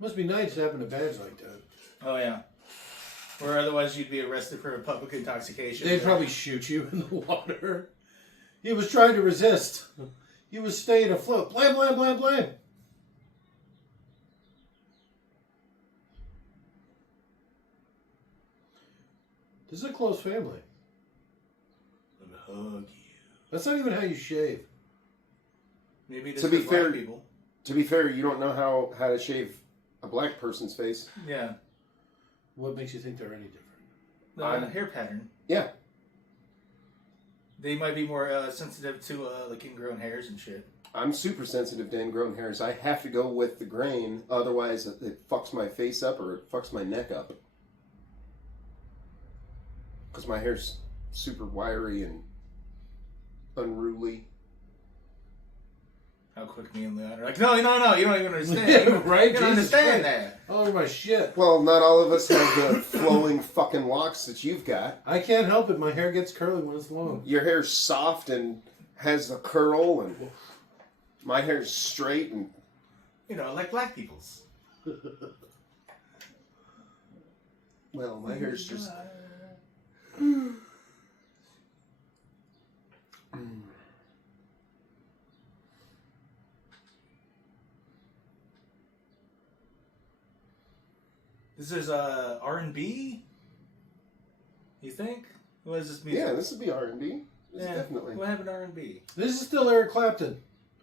Must be nice having a badge like that. Oh, yeah. Or otherwise you'd be arrested for public intoxication. They'd probably shoot you in the water. He was trying to resist. He was staying afloat. Blam, blam, blam, blam. This is a close family. I'm gonna hug you. That's not even how you shave. Maybe it is To be for black fair- people. To be fair, you don't know how to shave a black person's face. Yeah. What makes you think they're any different? The hair pattern. Yeah. They might be more sensitive to like ingrown hairs and shit. I'm super sensitive to ingrown hairs. I have to go with the grain, otherwise it fucks my face up or it fucks my neck up. Because my hair's super wiry and unruly. How quick me and Leon are like, no, you don't even understand. Yeah, right? You don't Jesus understand Christ. that. Oh, my shit. Well, not all of us have the flowing fucking locks that you've got. I can't help it. My hair gets curly when it's long. Your hair's soft and has a curl, and my hair's straight and... Like black people's. Well, my hair's just... This is R&B? You think? What is this music? Yeah, this would be R&B. Definitely. What happened to R&B? This is still Eric Clapton.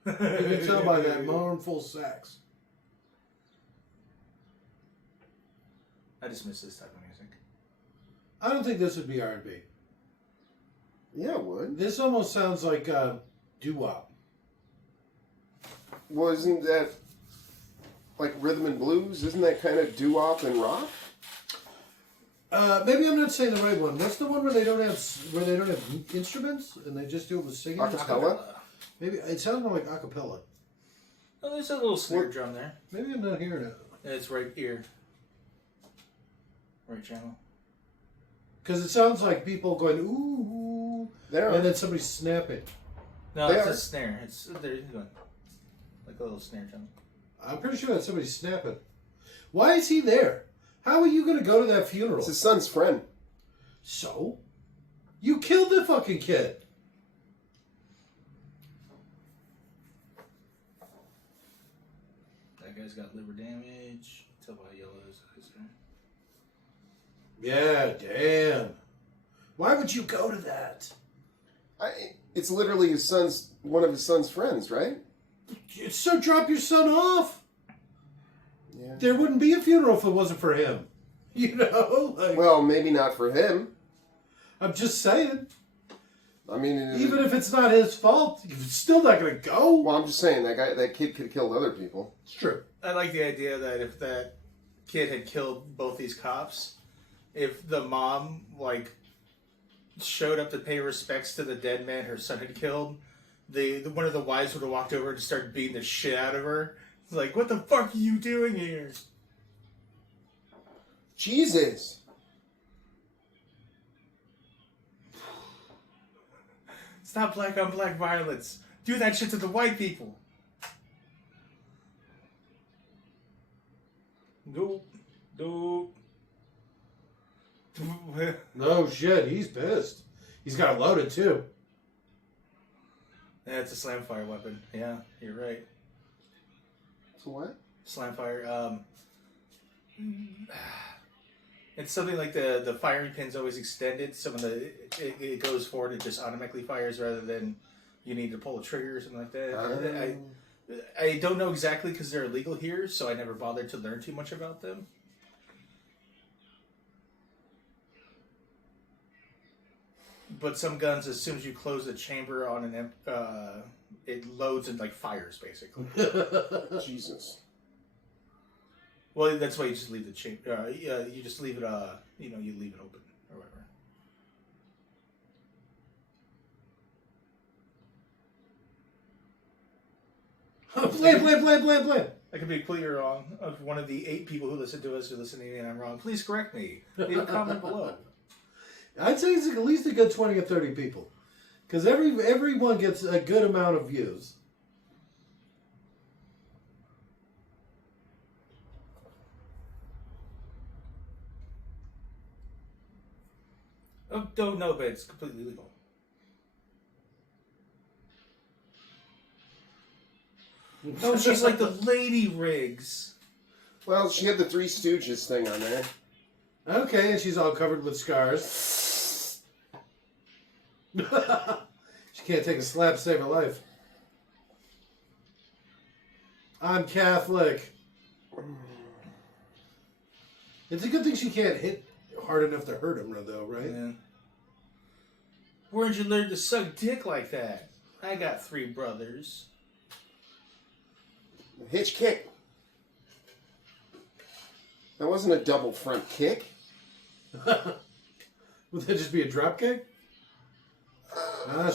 You can tell by that mournful sax. I just miss this type of music. I don't think this would be R&B. Yeah, it would. This almost sounds like doo-wop. Well, isn't that like rhythm and blues? Isn't that kind of doo-wop and rock? Maybe I'm not saying the right one. What's the one where they don't have instruments and they just do it with singing? Acapella? Maybe it sounds more like acapella. Oh, there's a little snare drum there. Maybe I'm not hearing it. It's right here. Right channel. Because it sounds like people going ooh, There. and then somebody snapping. No, They it's are. a snare. It's there. You go. Like a little snare drum. I'm pretty sure that's somebody snapping. Why is he there? How are you going to go to that funeral? It's his son's friend. So? You killed the fucking kid. That guy's got liver damage. Tell by yellow his eyes are. Yeah, damn. Why would you go to that? It's literally one of his son's friends, right? So drop your son off. Yeah. There wouldn't be a funeral if it wasn't for him. You know? Like, Well, maybe not for him. I'm just saying. I mean, Even if it's not his fault, you're still not going to go. Well, I'm just saying that kid could have killed other people. It's true. I like the idea that if that kid had killed both these cops, if the mom, like, showed up to pay respects to the dead man her son had killed, the one of the wives would have walked over and started beating the shit out of her. It's like, what the fuck are you doing here? Jesus. Stop black on black violence. Do that shit to the white people. Nope. Nope. No shit, he's pissed. He's got it loaded too. Yeah, it's a slam fire weapon. Yeah, you're right. So what? Slam fire. It's something like the firing pin's always extended, so when it goes forward, it just automatically fires rather than you need to pull a trigger or something like that. I don't know exactly because they're illegal here, so I never bothered to learn too much about them. But some guns, as soon as you close the chamber on it loads and like fires basically. Jesus. Well, that's why you just leave the chamber. You just leave it. You leave it open or whatever. Blam. I could be completely wrong. Of one of the 8 people who listen to us who listen to me, and I'm wrong. Please correct me. Leave a comment below. I'd say it's at least a good 20 or 30 people. Because everyone gets a good amount of views. Oh, don't know, but it's completely legal. No, she's like the Lady Riggs. Well, she had the Three Stooges thing on there. Okay, and she's all covered with scars. She can't take a slap to save her life. I'm Catholic. It's a good thing she can't hit hard enough to hurt him, though, right? Yeah. Where'd you learn to suck dick like that? I got 3 brothers. Hitch kick. That wasn't a double front kick. Would that just be a drop kick?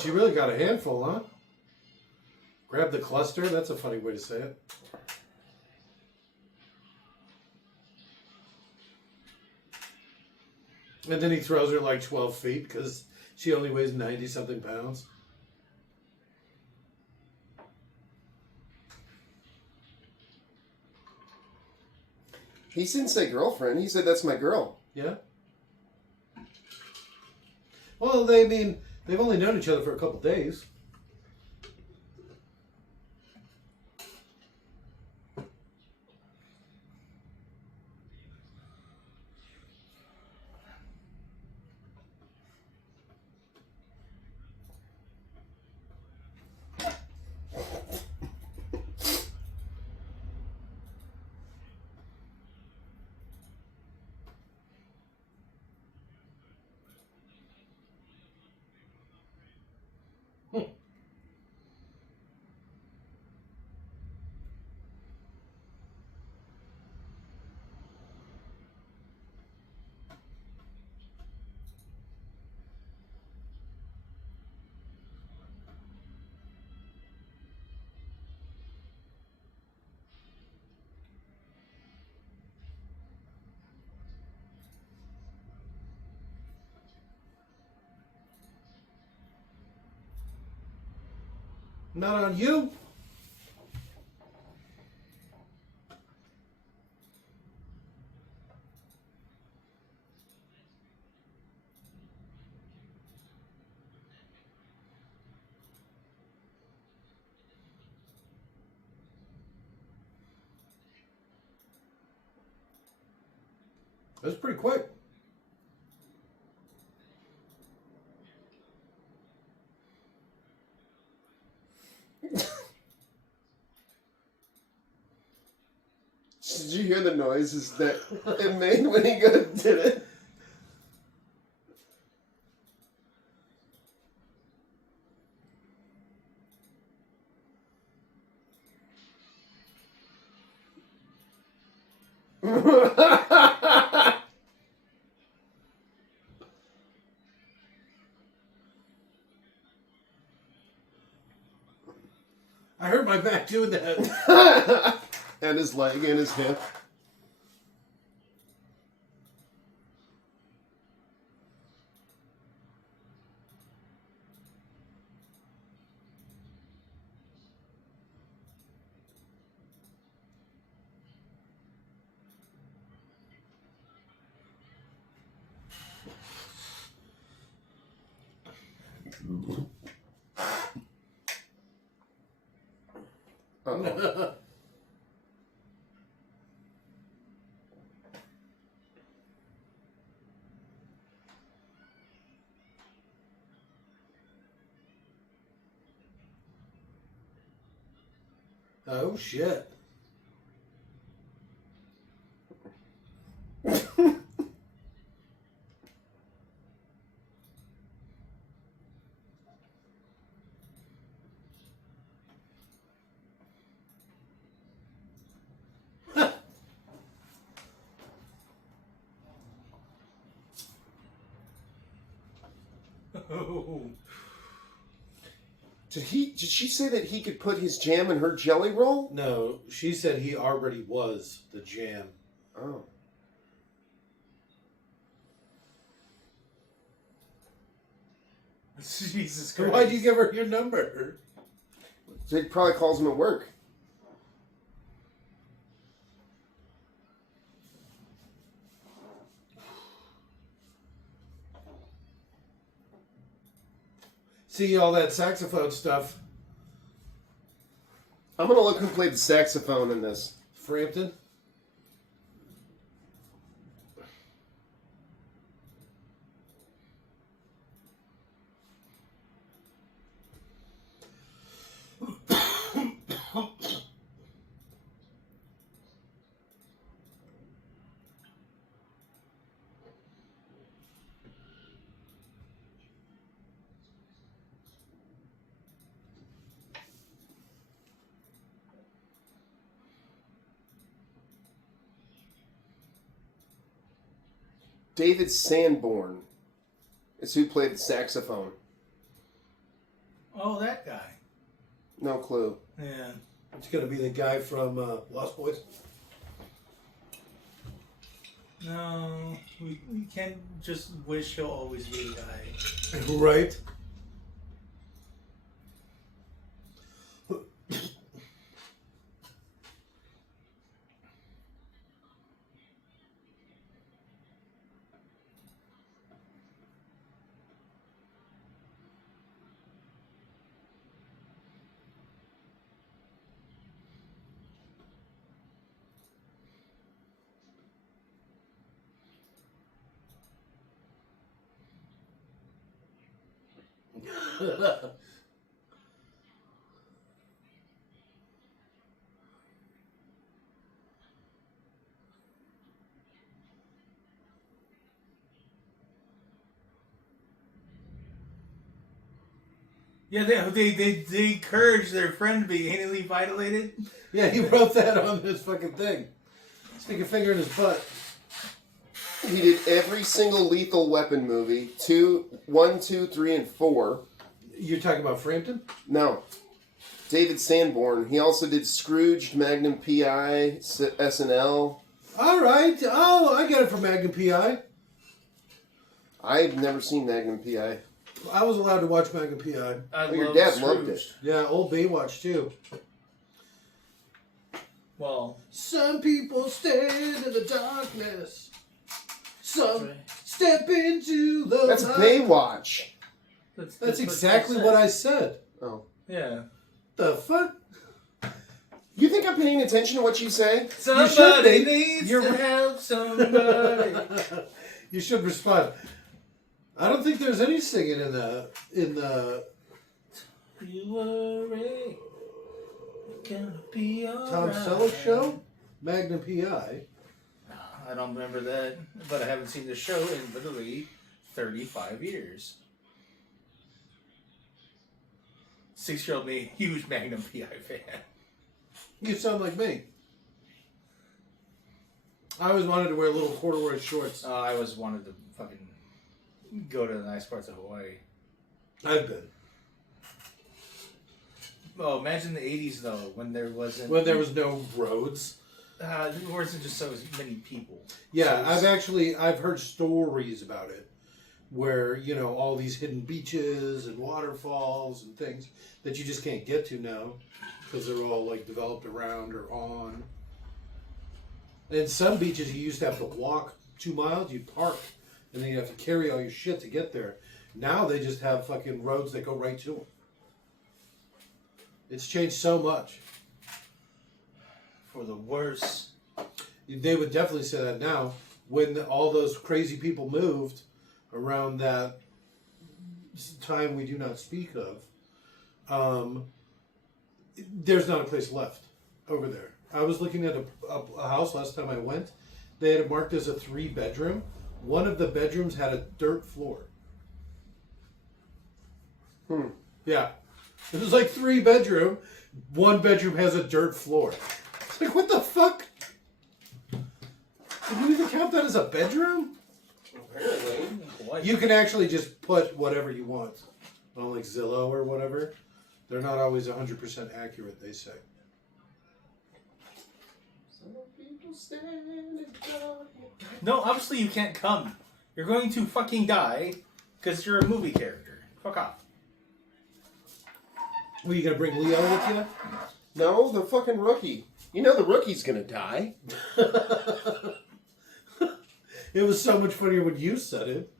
She really got a handful, huh? Grab the cluster? That's a funny way to say it. And then he throws her like 12 feet because she only weighs 90-something pounds. He didn't say girlfriend. He said, that's my girl. Yeah? Well, they've only known each other for a couple days. Not on you. That's pretty quick. Did you hear the noises that it made when he did it? I hurt my back doing that. And his leg and his hip. Uh-oh. Oh, shit. Oh. Did she say that he could put his jam in her jelly roll? No, she said he already was the jam. Oh. Jesus Christ. Why'd you give her your number? So he probably calls him at work. See all that saxophone stuff. I'm gonna look who played the saxophone in this. Frampton? David Sanborn is who played the saxophone. Oh, that guy. No clue. Yeah. It's going to be the guy from Lost Boys. No, we can't just wish he'll always be the guy. Right? Yeah, they encourage their friend to be anally vitilated. Yeah, he wrote that on his fucking thing. Stick your finger in his butt. He did every single Lethal Weapon movie. 1, 2, 3, and 4. You're talking about Frampton? No. David Sanborn. He also did Scrooged, Magnum P.I., SNL. All right. Oh, I get it from Magnum P.I. I've never seen Magnum P.I. I was allowed to watch Magnum P.I. Your dad loved it. Yeah, old Baywatch too. Well, some people stand in the darkness. Some right. step into the That's light. Baywatch. That's exactly what I said. Oh. Yeah. The fuck? You think I'm paying attention to what you say? Somebody needs to help somebody. You should respond. I don't think there's any singing in the You worry, gonna be all Tom right. Selleck show, Magnum PI. I don't remember that, but I haven't seen the show in literally 35 years. 6-year-old me, huge Magnum PI fan. You sound like me. I always wanted to wear little corduroy shorts. I always wanted to fucking go to the nice parts of Hawaii. I've been. Oh, imagine the 80s though, when there wasn't... When there was no roads. There wasn't just so many people. Yeah, So I've heard stories about it. Where, you know, all these hidden beaches and waterfalls and things that you just can't get to now. Because they're all like developed around or on. And some beaches you used to have to walk 2 miles, you'd park. And then you have to carry all your shit to get there. Now they just have fucking roads that go right to them. It's changed so much. for the worse. They would definitely say that now. When all those crazy people moved around that time we do not speak of, there's not a place left over there. I was looking at a house last time I went. They had it marked as a 3-bedroom. One of the bedrooms had a dirt floor. Yeah. It was like 3-bedroom. One bedroom has a dirt floor. It's like, what the fuck? Did you even count that as a bedroom? Apparently. You can actually just put whatever you want on like Zillow or whatever. They're not always 100% accurate, they say. No, obviously you can't come. You're going to fucking die because you're a movie character. Fuck off. Were you going to bring Leo with you? No, the fucking rookie. You know the rookie's gonna die. It was so much funnier when you said it.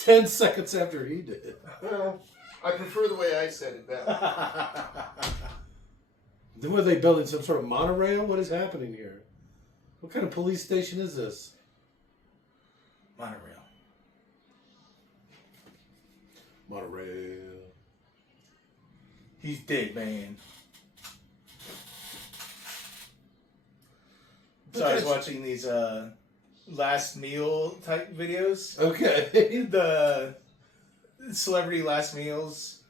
10 seconds after he did it. Well, I prefer the way I said it better. Then were they building some sort of monorail? What is happening here? What kind of police station is this? Monorail. Monorail. He's dead, man. So I was watching these last meal type videos. Okay. The celebrity last meals.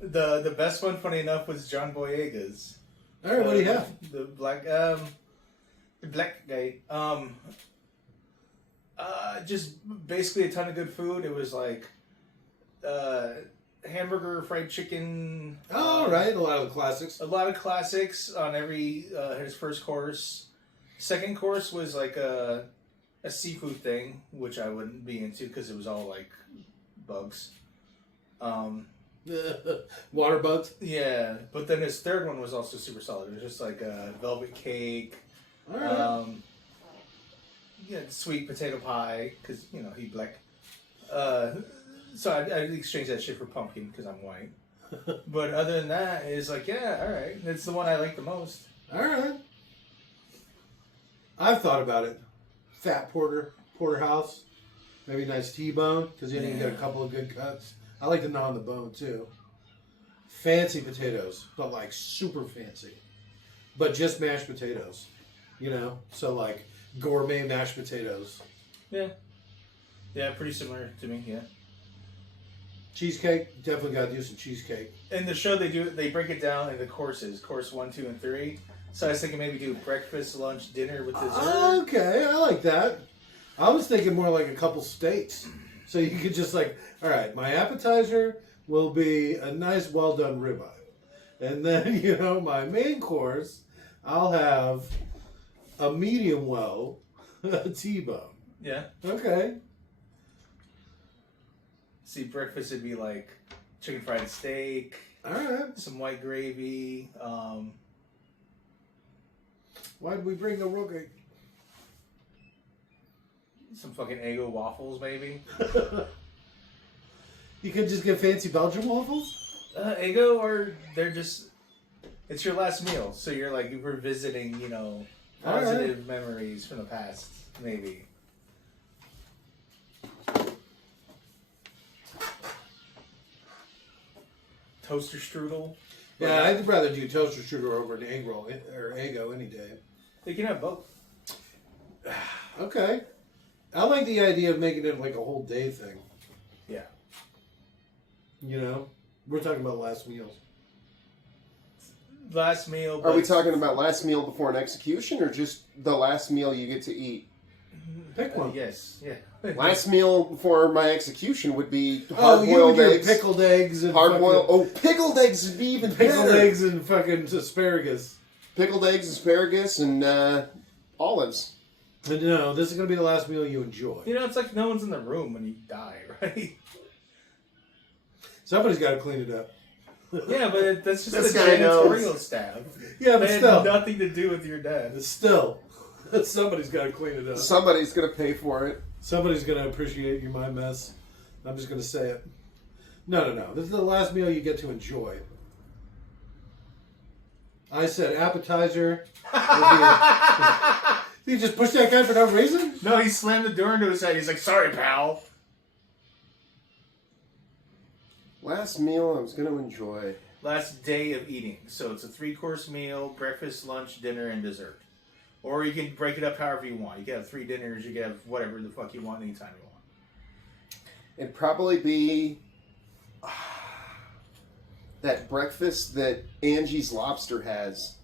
The best one, funny enough, was John Boyega's. All right, what do you have? The black guy. Just basically a ton of good food. It was like hamburger, fried chicken. All right, a lot of the classics. A lot of classics on every his first course. Second course was like a seafood thing, which I wouldn't be into because it was all like bugs. Water bugs. Yeah, but then his third one was also super solid. It was just like a velvet cake. All right. Yeah, sweet potato pie because you know he black. So I exchanged that shit for pumpkin because I'm white. But other than that, it's like yeah, all right. It's the one I like the most. All right. I've thought about it. Fat porterhouse, maybe a nice T-bone because then you can get a couple of good cuts. I like to gnaw on the bone too. Fancy potatoes, but like super fancy, but just mashed potatoes. You know, so like gourmet mashed potatoes. Yeah, pretty similar to me. Yeah. Cheesecake, definitely got to do some cheesecake. In the show, they break it down into courses, course 1, 2, and 3. So I was thinking maybe do breakfast, lunch, dinner with dessert. Okay, I like that. I was thinking more like a couple steaks. So you could just like, all right, my appetizer will be a nice, well done ribeye. And then, you know, my main course, I'll have a medium well T-bone. Yeah. Okay. See, breakfast would be like chicken fried steak, All right. some white gravy. Why did we bring the rookie? Some fucking Eggo waffles, maybe. You could just get fancy Belgian waffles? Eggo, or they It's your last meal, so you're like revisiting, positive memories from the past, maybe. Toaster strudel. Yeah, I'd rather do toaster strudel over an egg roll or Eggo any day. You can have both. Okay. I like the idea of making it like a whole day thing. Yeah. We're talking about last meals. Last meal. Are we talking about last meal before an execution, or just the last meal you get to eat? Pick one. Yes. Yeah. Last meal before my execution would be Oh, you hard-boiled with your eggs. pickled eggs and Hard-boiled. Oh, pickled eggs would be even pickled better. eggs and fucking asparagus. Pickled eggs, asparagus, and olives. But no, this is going to be the last meal you enjoy. It's like no one's in the room when you die, right? Somebody's got to clean it up. Yeah, but that's just This the guy knows. janitorial staff. Yeah, but It still. had nothing to do with your dad. Still. Somebody's got to clean it up. Somebody's going to pay for it. Somebody's going to appreciate my mess. I'm just going to say it. No. This is the last meal you get to enjoy. I said appetizer. You just push that guy for no reason? No, he slammed the door into his head. He's like, "Sorry, pal." Last meal I was going to enjoy. Last day of eating. So it's a 3-course meal, breakfast, lunch, dinner, and dessert. Or you can break it up however you want. You can have 3 dinners. You can have whatever the fuck you want anytime you want. It'd probably be that breakfast that Angie's Lobster has.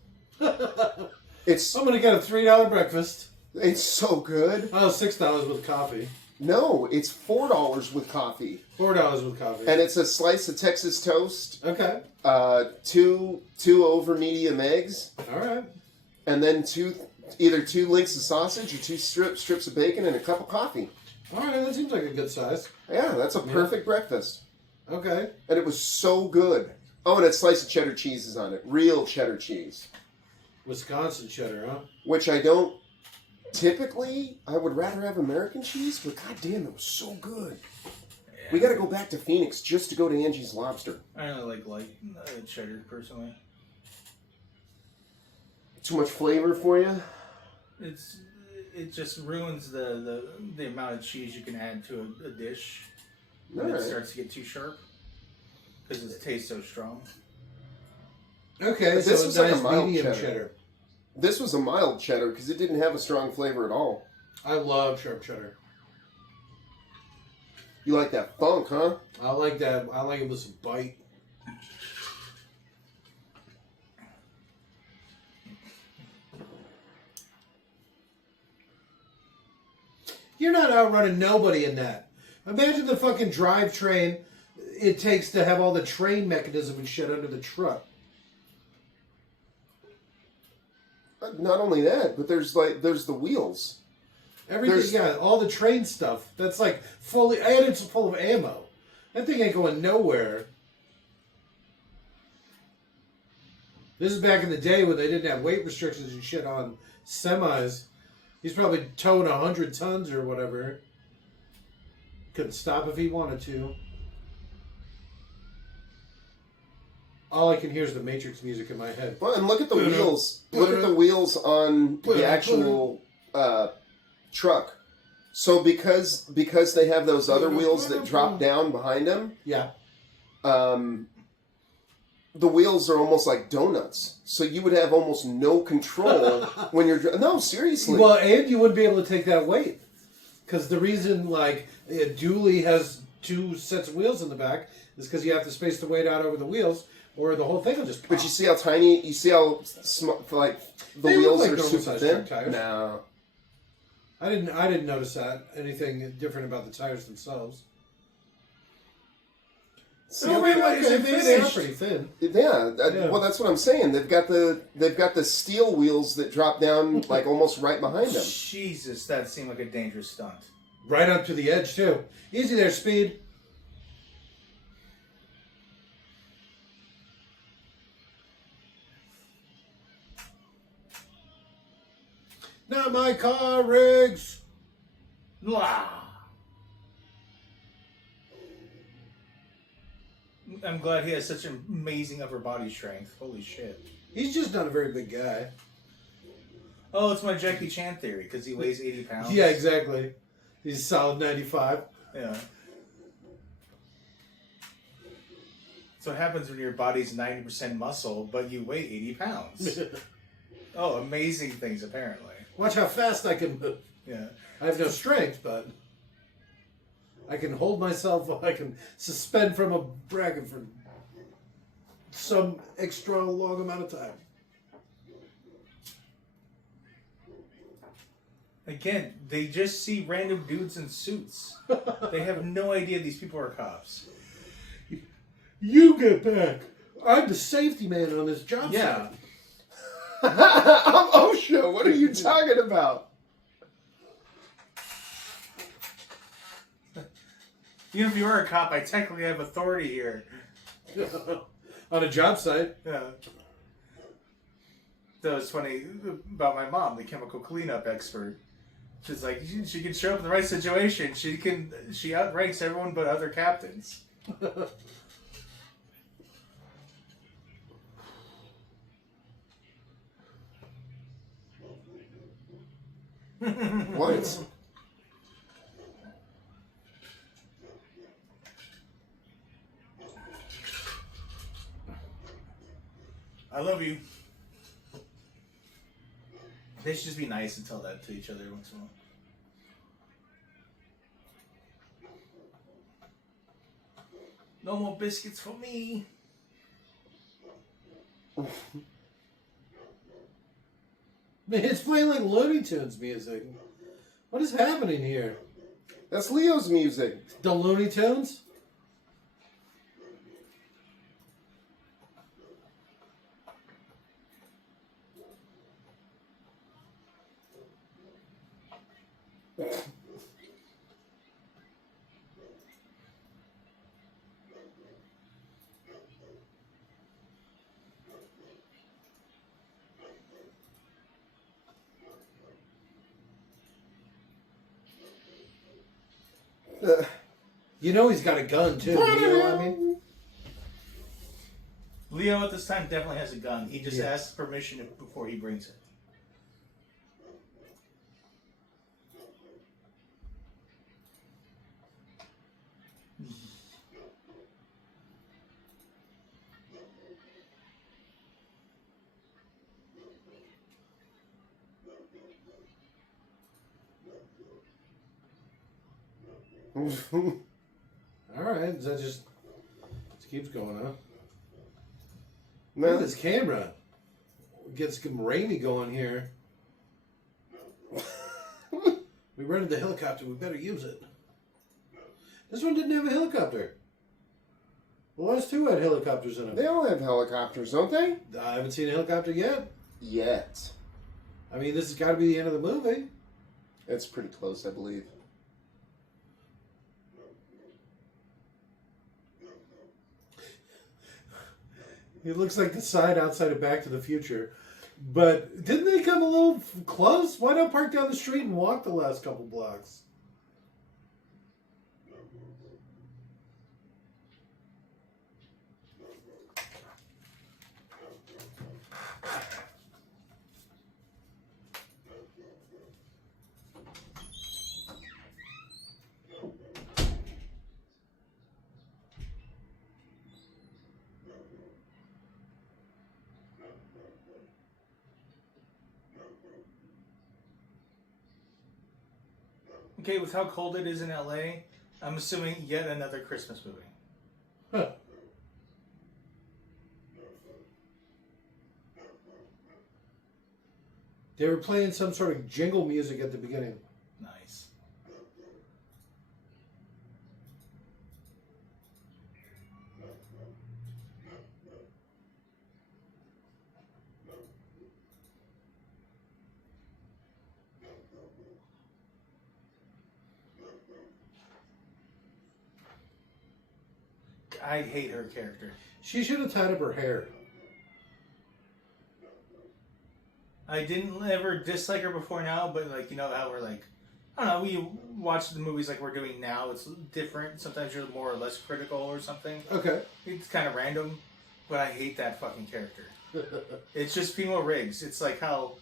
It's I'm going to get a $3 breakfast. it's so good. Oh, $6 with coffee. No, it's $4 with coffee, $4 with coffee. and it's a slice of Texas toast, Okay. two over medium eggs, All right. and then either 2 links of sausage or 2 strips of bacon and a cup of coffee. All right. That seems like a good size. Yeah, that's a perfect breakfast, Okay. and it was so good. Oh, and a slice of cheddar cheese is on it, real cheddar cheese. Wisconsin cheddar, huh? Which I don't typically. I would rather have American cheese, but goddamn, it was so good. Yeah. We got to go back to Phoenix just to go to Angie's Lobster. I don't like light cheddar personally. Too much flavor for you? It just ruins the amount of cheese you can add to a dish when Alright. it starts to get too sharp because it tastes so strong. Okay. But So this a was like a nice mild medium cheddar. cheddar. This was a mild cheddar because it didn't have a strong flavor at all. I love sharp cheddar. You like that funk, huh? I like that. I like it with some bite. You're not outrunning nobody in that. Imagine the fucking drivetrain it takes to have all the train mechanism and shit under the truck. Not only that, but there's the wheels. Everything, yeah, all the train stuff. That's like fully, and it's full of ammo. That thing ain't going nowhere. This is back in the day when they didn't have weight restrictions and shit on semis. He's probably towing 100 tons or whatever. Couldn't stop if he wanted to. All I can hear is the Matrix music in my head. Well, and look at the wheels. Look at the wheels on the actual truck. So because they have those other wheels that drop down behind them, Yeah. the wheels are almost like donuts. So you would have almost no control when you're... No, seriously. Well, and you wouldn't be able to take that weight. Because the reason, like, a dually has 2 sets of wheels in the back is because you have to space the weight out over the wheels, or the whole thing will just pop. But you see how tiny... You see how, like, the They look wheels like are normal super sized thin? truck tires. No. I didn't notice that. Anything different about the tires themselves. See, No, wait, wait, is it they are finished? pretty thin. Yeah, Yeah. well, that's what I'm saying. They've got the steel wheels that drop down like almost right behind them. Jesus, that seemed like a dangerous stunt. Right up to the edge, too. Easy there, Speed. Not my car, Riggs. Blah. I'm glad he has such an amazing upper body strength. Holy shit. He's just not a very big guy. Oh, it's my Jackie Chan theory, because he weighs 80 pounds. Yeah, exactly. He's solid 95. Yeah. So what happens when your body's 90% muscle, but you weigh 80 pounds? Oh, amazing things, apparently. Watch how fast I can move. Yeah. I have no strength, but I can hold myself. I can suspend from a bracket for some extra long amount of time. Again, they just see random dudes in suits. They have no idea these people are cops. You get back. I'm the safety man on this job Yeah. site. I'm OSHA. What are you talking about? Even if you are a cop, I technically have authority here. On a job site. Yeah. That was funny about my mom, the chemical cleanup expert. She's like, she can show up in the right situation. She outranks everyone but other captains. What? I love you. They should just be nice and tell that to each other once in a while. No more biscuits for me. Man, it's playing like Looney Tunes music. What is happening here? That's Leo's music. The Looney Tunes? You know he's got a gun too. You know what I mean? Leo at this time definitely has a gun. He just Yeah. asks permission before he brings it. Alright, that just keeps going, huh? No. Look at this camera. Get some Raimi going here. We rented the helicopter, we better use it. This one didn't have a helicopter. The last two had helicopters in them. They all have helicopters, don't they? I haven't seen a helicopter yet. Yet. I mean, this has got to be the end of the movie. It's pretty close, I believe. It looks like the sign outside of Back to the Future. But didn't they come a little close? Why not park down the street and walk the last couple blocks? Okay, with how cold it is in LA, I'm assuming yet another Christmas movie. Huh. They were playing some sort of jingle music at the beginning. Nice. I hate her character. She should have tied up her hair. I didn't ever dislike her before now, but like, you know how we're like, I don't know, when you watch the movies like we're doing now, it's different. Sometimes you're more or less critical or something. Okay. It's kind of random, but I hate that fucking character. It's just female Riggs. It's like how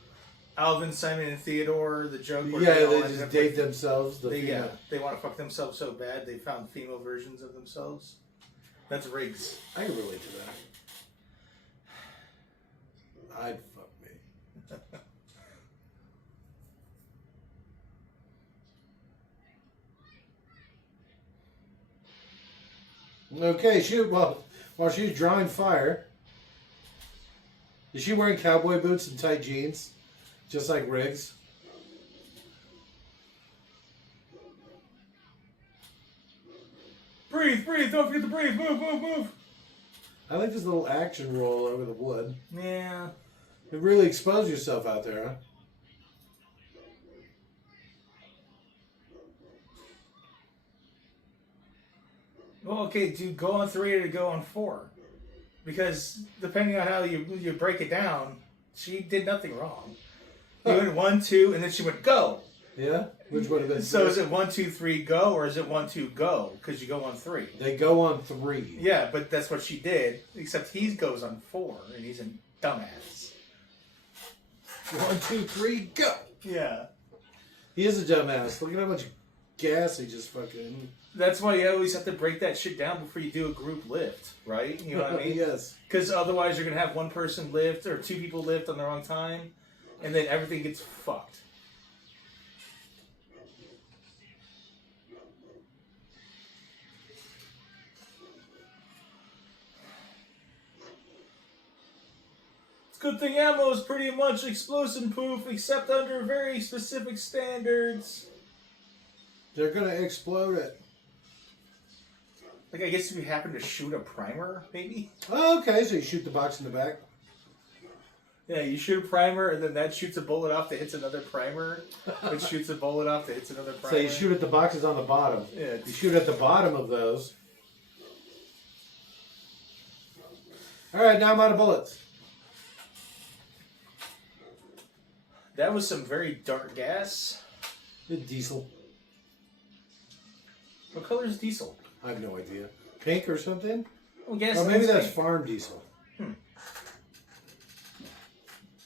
Alvin, Simon, and Theodore, the joke where Yeah, all they ended just up date with- themselves. they want to fuck themselves so bad they found female versions of themselves. That's Riggs. I can relate to that. I'd fuck me. Okay, while she's drawing fire, is she wearing cowboy boots and tight jeans, just like Riggs? Breathe, don't forget to breathe, move. I like this little action roll over the wood. Yeah. You really expose yourself out there, huh? Well, okay, do you go on 3 or go on 4? Because depending on how you break it down, she did nothing wrong. You went 1, 2, and then she went go. Yeah? Which would have been So three? is it 1, 2, 3 go, or is it 1, 2 go? Because you go on 3. They go on 3. Yeah, but that's what she did. Except he goes on 4, and he's a dumbass. 1, 2, 3, go! Yeah. He is a dumbass. Look at how much gas he just fucking... That's why you always have to break that shit down before you do a group lift, right? You know what I mean? Yes. Because otherwise you're going to have one person lift or 2 people lift on the wrong time, and then everything gets fucked. It's a good thing ammo is pretty much explosive proof, except under very specific standards. They're gonna explode it. Like, I guess if you happen to shoot a primer, maybe? Oh, okay, so you shoot the box in the back. Yeah, you shoot a primer, and then that shoots a bullet off that hits another primer, which shoots a bullet off that hits another primer. So you shoot at the boxes on the bottom. Yeah, You shoot at the bottom of those. Alright, now I'm out of bullets. that was some very dark gas. The diesel. What color is diesel? I have no idea. Pink or something? Well, gas. Or maybe that's pink. farm diesel.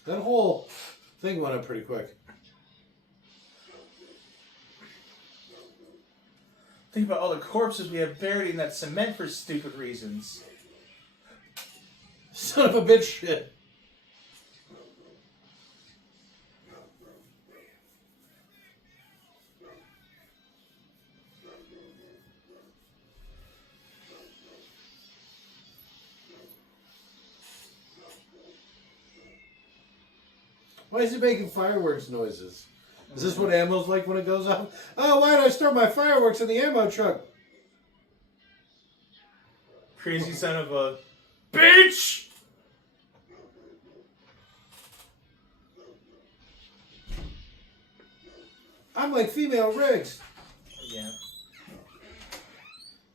That whole thing went up pretty quick. Think about all the corpses we have buried in that cement for stupid reasons. Son of a bitch shit. Why is he making fireworks noises? Is this what ammo's like when it goes off? Oh, why did I store my fireworks in the ammo truck? Crazy son of a bitch! I'm like female Riggs. Yeah.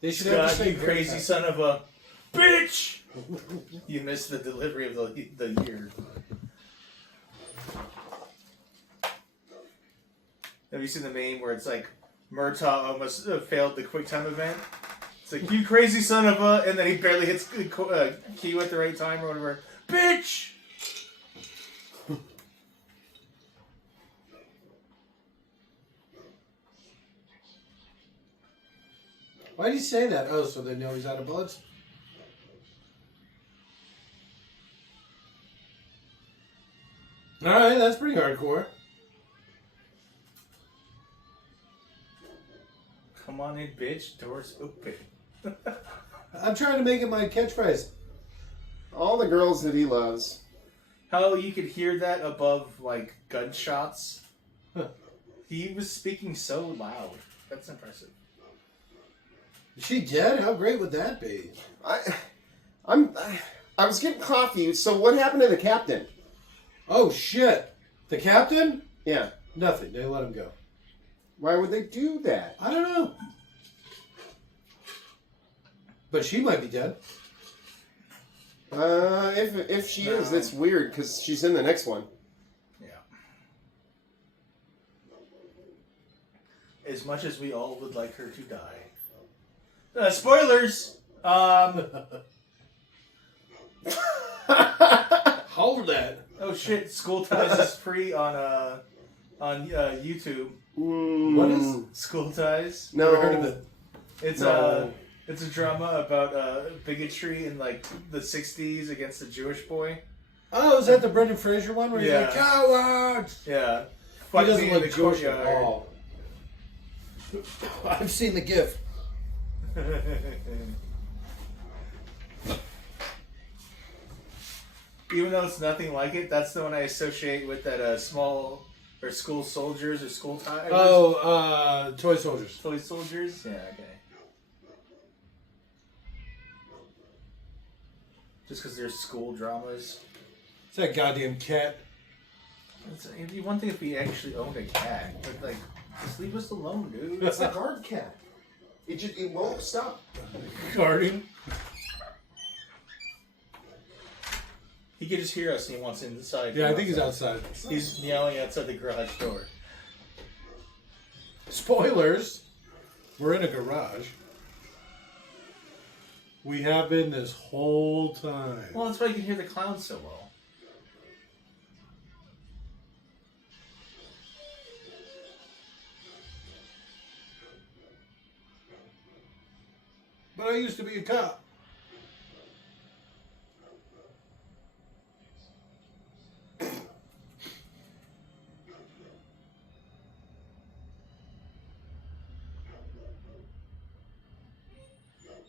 They should have the Scott, same you crazy haircut. son of a bitch! You missed the delivery of the year. Have you seen the meme where it's like Murtaugh almost failed the QuickTime event? It's like, you crazy son of a, and then he barely hits Q at the right time or whatever. Bitch! Why did he say that? Oh, so they know he's out of bullets? Alright, that's pretty hardcore. Come on in, bitch. Doors open. I'm trying to make it my catchphrase. All the girls that he loves. How you could hear that above, like, gunshots? Huh. He was speaking so loud. That's impressive. Is she dead? How great would that be? I was getting coffee. So what happened to the captain? Oh, shit. The captain? Yeah. Nothing. They let him go. Why would they do that? I don't know. But she might be dead. If she is, that's weird because she's in the next one. Yeah. as much as we all would like her to die. Spoilers! Hold that. Oh shit, School Ties is free on YouTube. What is School Ties? No. Never heard of it. It's No. it's a drama about bigotry in like the 60s against a Jewish boy. Oh, is that the Brendan Fraser one where he's Yeah. like, cowards? Yeah. He Fuck doesn't me in look the Jewish at courtyard. all. I've seen the GIF. Even though it's nothing like it, that's the one I associate with that small or school soldiers or school ties. Oh, Toy Soldiers. Toy soldiers? Yeah, okay. Just because there's school dramas. It's that goddamn cat. It'd be one thing if we actually owned a cat. But, like, just leave us alone, dude. It's a guard cat. It won't stop. Guarding. He could just hear us and he wants inside. Yeah, I think he's outside. He's yelling outside the garage door. Spoilers. We're in a garage. We have been this whole time. Well, that's why you can hear the clowns so well. But I used to be a cop.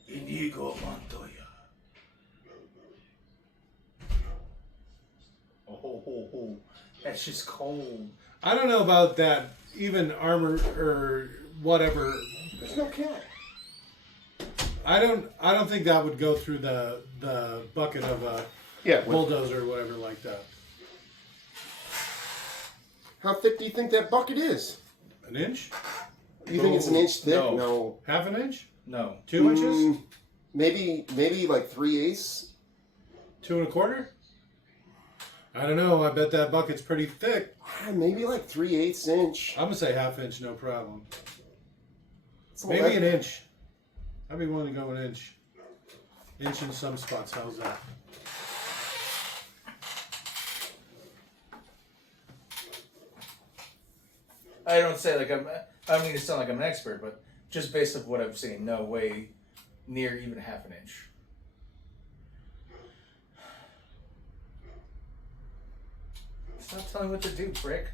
Inigo Montoya. Oh, that's just cold. I don't know about that. Even armor or whatever. There's no cat. I don't think that would go through the bucket of a bulldozer or whatever like that. How thick do you think that bucket is? An inch? You think it's an inch thick? No. No. Half an inch? No. 2 inches? Maybe like 3/8. 2 1/4? I don't know. I bet that bucket's pretty thick. Maybe like 3/8 inch. I'm gonna say half inch, no problem. It's a Maybe lot- an inch. I'd be willing to go an inch. Inch in some spots. How's that? I don't say like I don't mean to sound like I'm an expert, but just based off what I've seen, no way near even half an inch. Stop telling me what to do, prick.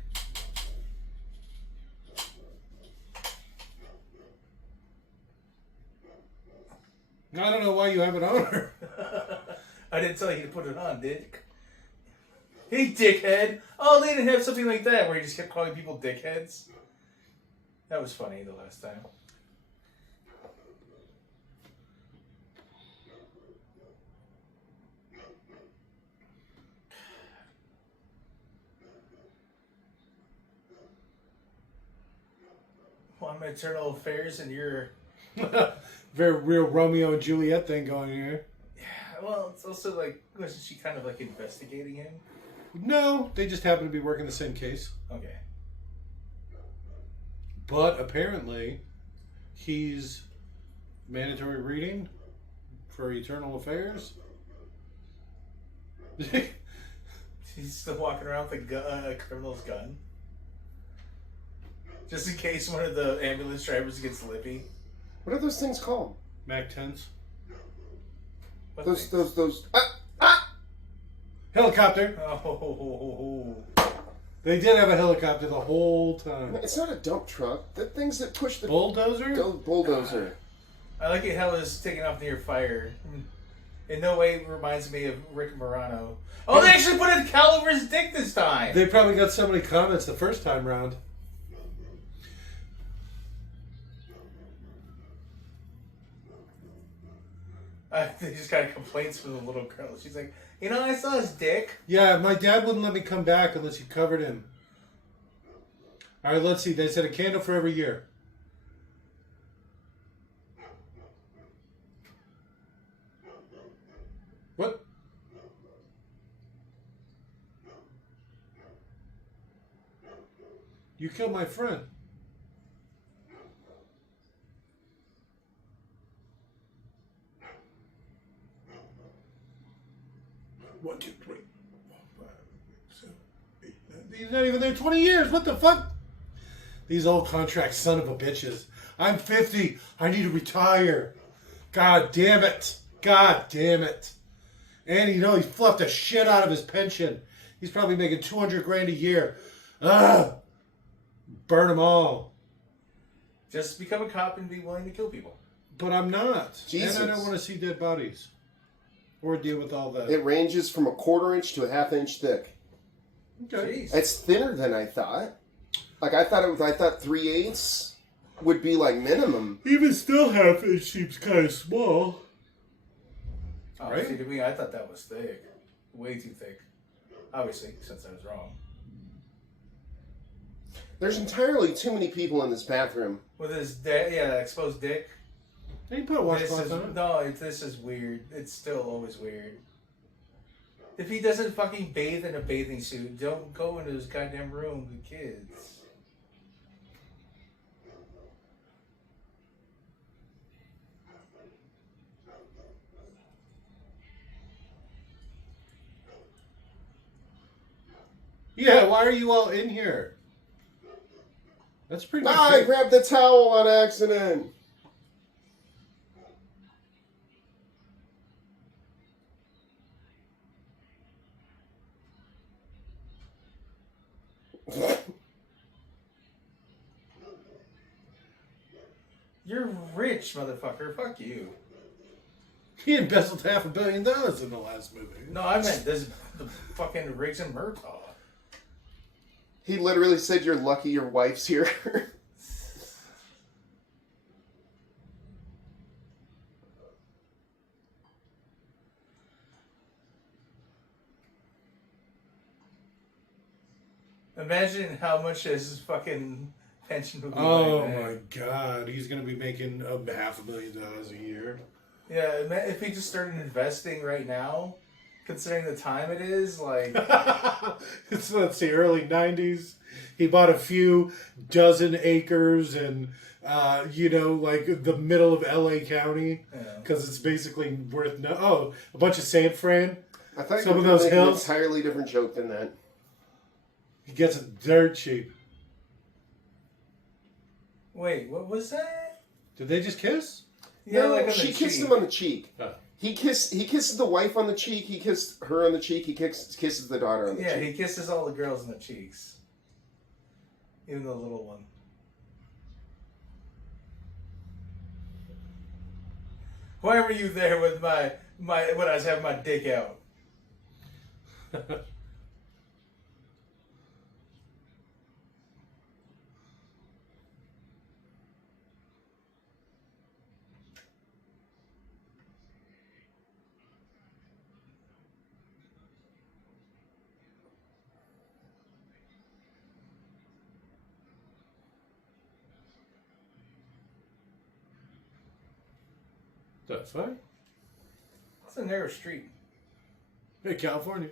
I don't know why you have it on her. I didn't tell you to put it on, dick. Hey, dickhead. Oh, they didn't have something like that where he just kept calling people dickheads. That was funny the last time. On my eternal affairs, and you're Very real Romeo and Juliet thing going here. well. It's also like wasn't she kind of like investigating him? No, they just happen to be working the same case. Okay. But apparently, he's mandatory reading for Eternal Affairs. He's still walking around with a criminal's gun. Just in case one of the ambulance drivers gets lippy. What are those things called? Mac 10s. What Those. things? Helicopter. Oh. They did have a helicopter the whole time. It's not a dump truck. The things that push the Bulldozer? bulldozer. I like it how it's taking off near fire. In no way reminds me of Rick Morano. Oh, they actually put a cowl over his dick this time! They probably got so many comments the first time round. They just got complaints from the little girl. She's like, you know, I saw his dick. Yeah, my dad wouldn't let me come back unless you covered him. All right, let's see. They said a candle for every year. What? You killed my friend. 1, 2, 3, 4, 5, 6, 7, 8, 9. He's not even there 20 years. What the fuck? These old contract son of a bitches. I'm 50. I need to retire. God damn it. God damn it. And he fluffed the shit out of his pension. He's probably making $200,000 a year. Ugh. Burn them all. Just become a cop and be willing to kill people. But I'm not. Jesus. And I don't want to see dead bodies. Or deal with all that. It ranges from a 1/4 inch to a 1/2 inch thick. Okay. Jeez. It's thinner than I thought. Like I thought 3/8 would be like minimum. Even still, 1/2 inch seems kind of small. Oh, Right? see, to me, I thought that was thick. Way too thick. Obviously, since I was wrong. There's entirely too many people in this bathroom. With his exposed dick. They can put a washcloth on it. No, this is weird. It's still always weird. If he doesn't fucking bathe in a bathing suit, don't go into his goddamn room with kids. Yeah, why are you all in here? That's pretty much I it. grabbed the towel on accident. You're rich, motherfucker. Fuck you. He embezzled $500 million in the last movie. No, I meant the fucking Riggs and Murtaugh. He literally said, "You're lucky your wife's here." Imagine how much his fucking pension would be. Oh like my god, he's gonna be making $500,000 a year. Yeah, if he just started investing right now, considering the time it is, like... It's, let's see, early 90s. He bought a few dozen acres and, like the middle of LA County. Because it's basically worth a bunch of San Fran. I thought Some you of were those making an hills. entirely different joke than that. He gets it dirt cheap. Wait, what was that? Did they just kiss? Yeah, No, like on she the kissed cheek. him on the cheek. Oh. He kisses the wife on the cheek. He kissed her on the cheek. He kisses the daughter on the Yeah, cheek. he kisses all the girls in the cheeks. Even the little one. Why were you there with my when I was having my dick out? That's fine. It's a narrow street. Hey, California.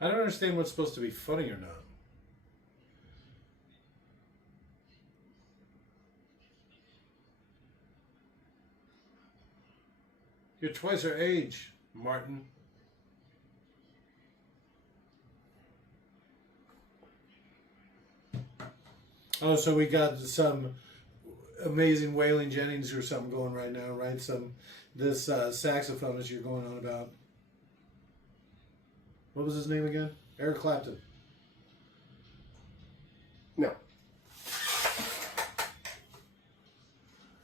I don't understand what's supposed to be funny or not. You're twice her age, Martin. Oh, so we got some amazing Waylon Jennings or something going right now, right? This saxophonist you're going on about. What was his name again? Eric Clapton. No.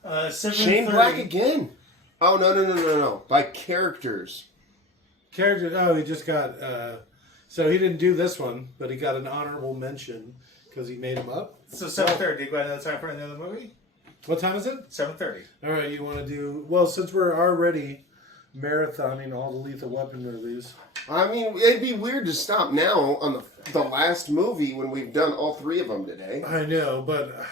Shane 7:30. Black again. Oh, no. By characters. Character. Oh, he just got. So he didn't do this one, but he got an honorable mention because he made him up. So 7:30. You got another time for another movie? What time is it? 7:30. All right, you want to do... Well, since we're already marathoning all the Lethal Weapon movies... I mean, it'd be weird to stop now on the last movie when we've done all three of them today. I know, but...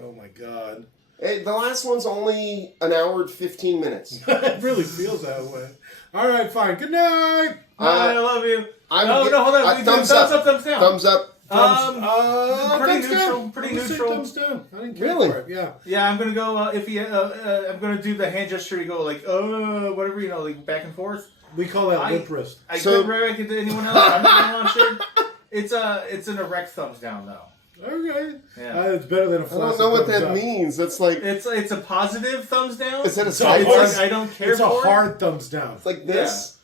Oh, my God. Hey, the last one's only an hour and 15 minutes. It really feels that way. All right, fine. Good night. I love you. Hold on. We do thumbs up, thumbs down. Thumbs up. Pretty thumbs neutral. down. Pretty I'm gonna say neutral. Thumbs down. I didn't care Really? for it. Yeah. Yeah, I'm gonna go. I'm gonna do the hand gesture. You go like, whatever, like back and forth. We call that lip wrist. I couldn't recommend it to anyone else. I'm not gonna watch it. It's an erect thumbs down though. Okay. Yeah. It's better than a I flaccid don't know what thumbs that up. means. That's like It's a positive thumbs down. Is that a It's side like, voice? I don't care It's a for hard thumbs down. it's like this.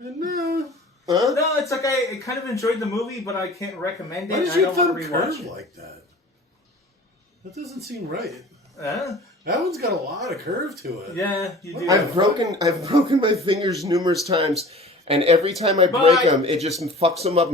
No. Huh? No, it's like I kind of enjoyed the movie, but I can't recommend it. Why does I your don't want thumb to rewatch curve it. like that? That doesn't seem right. Huh? That one's got a lot of curve to it. Yeah, you do. I've broken my fingers numerous times, and every time I break Bye. them, it just fucks them up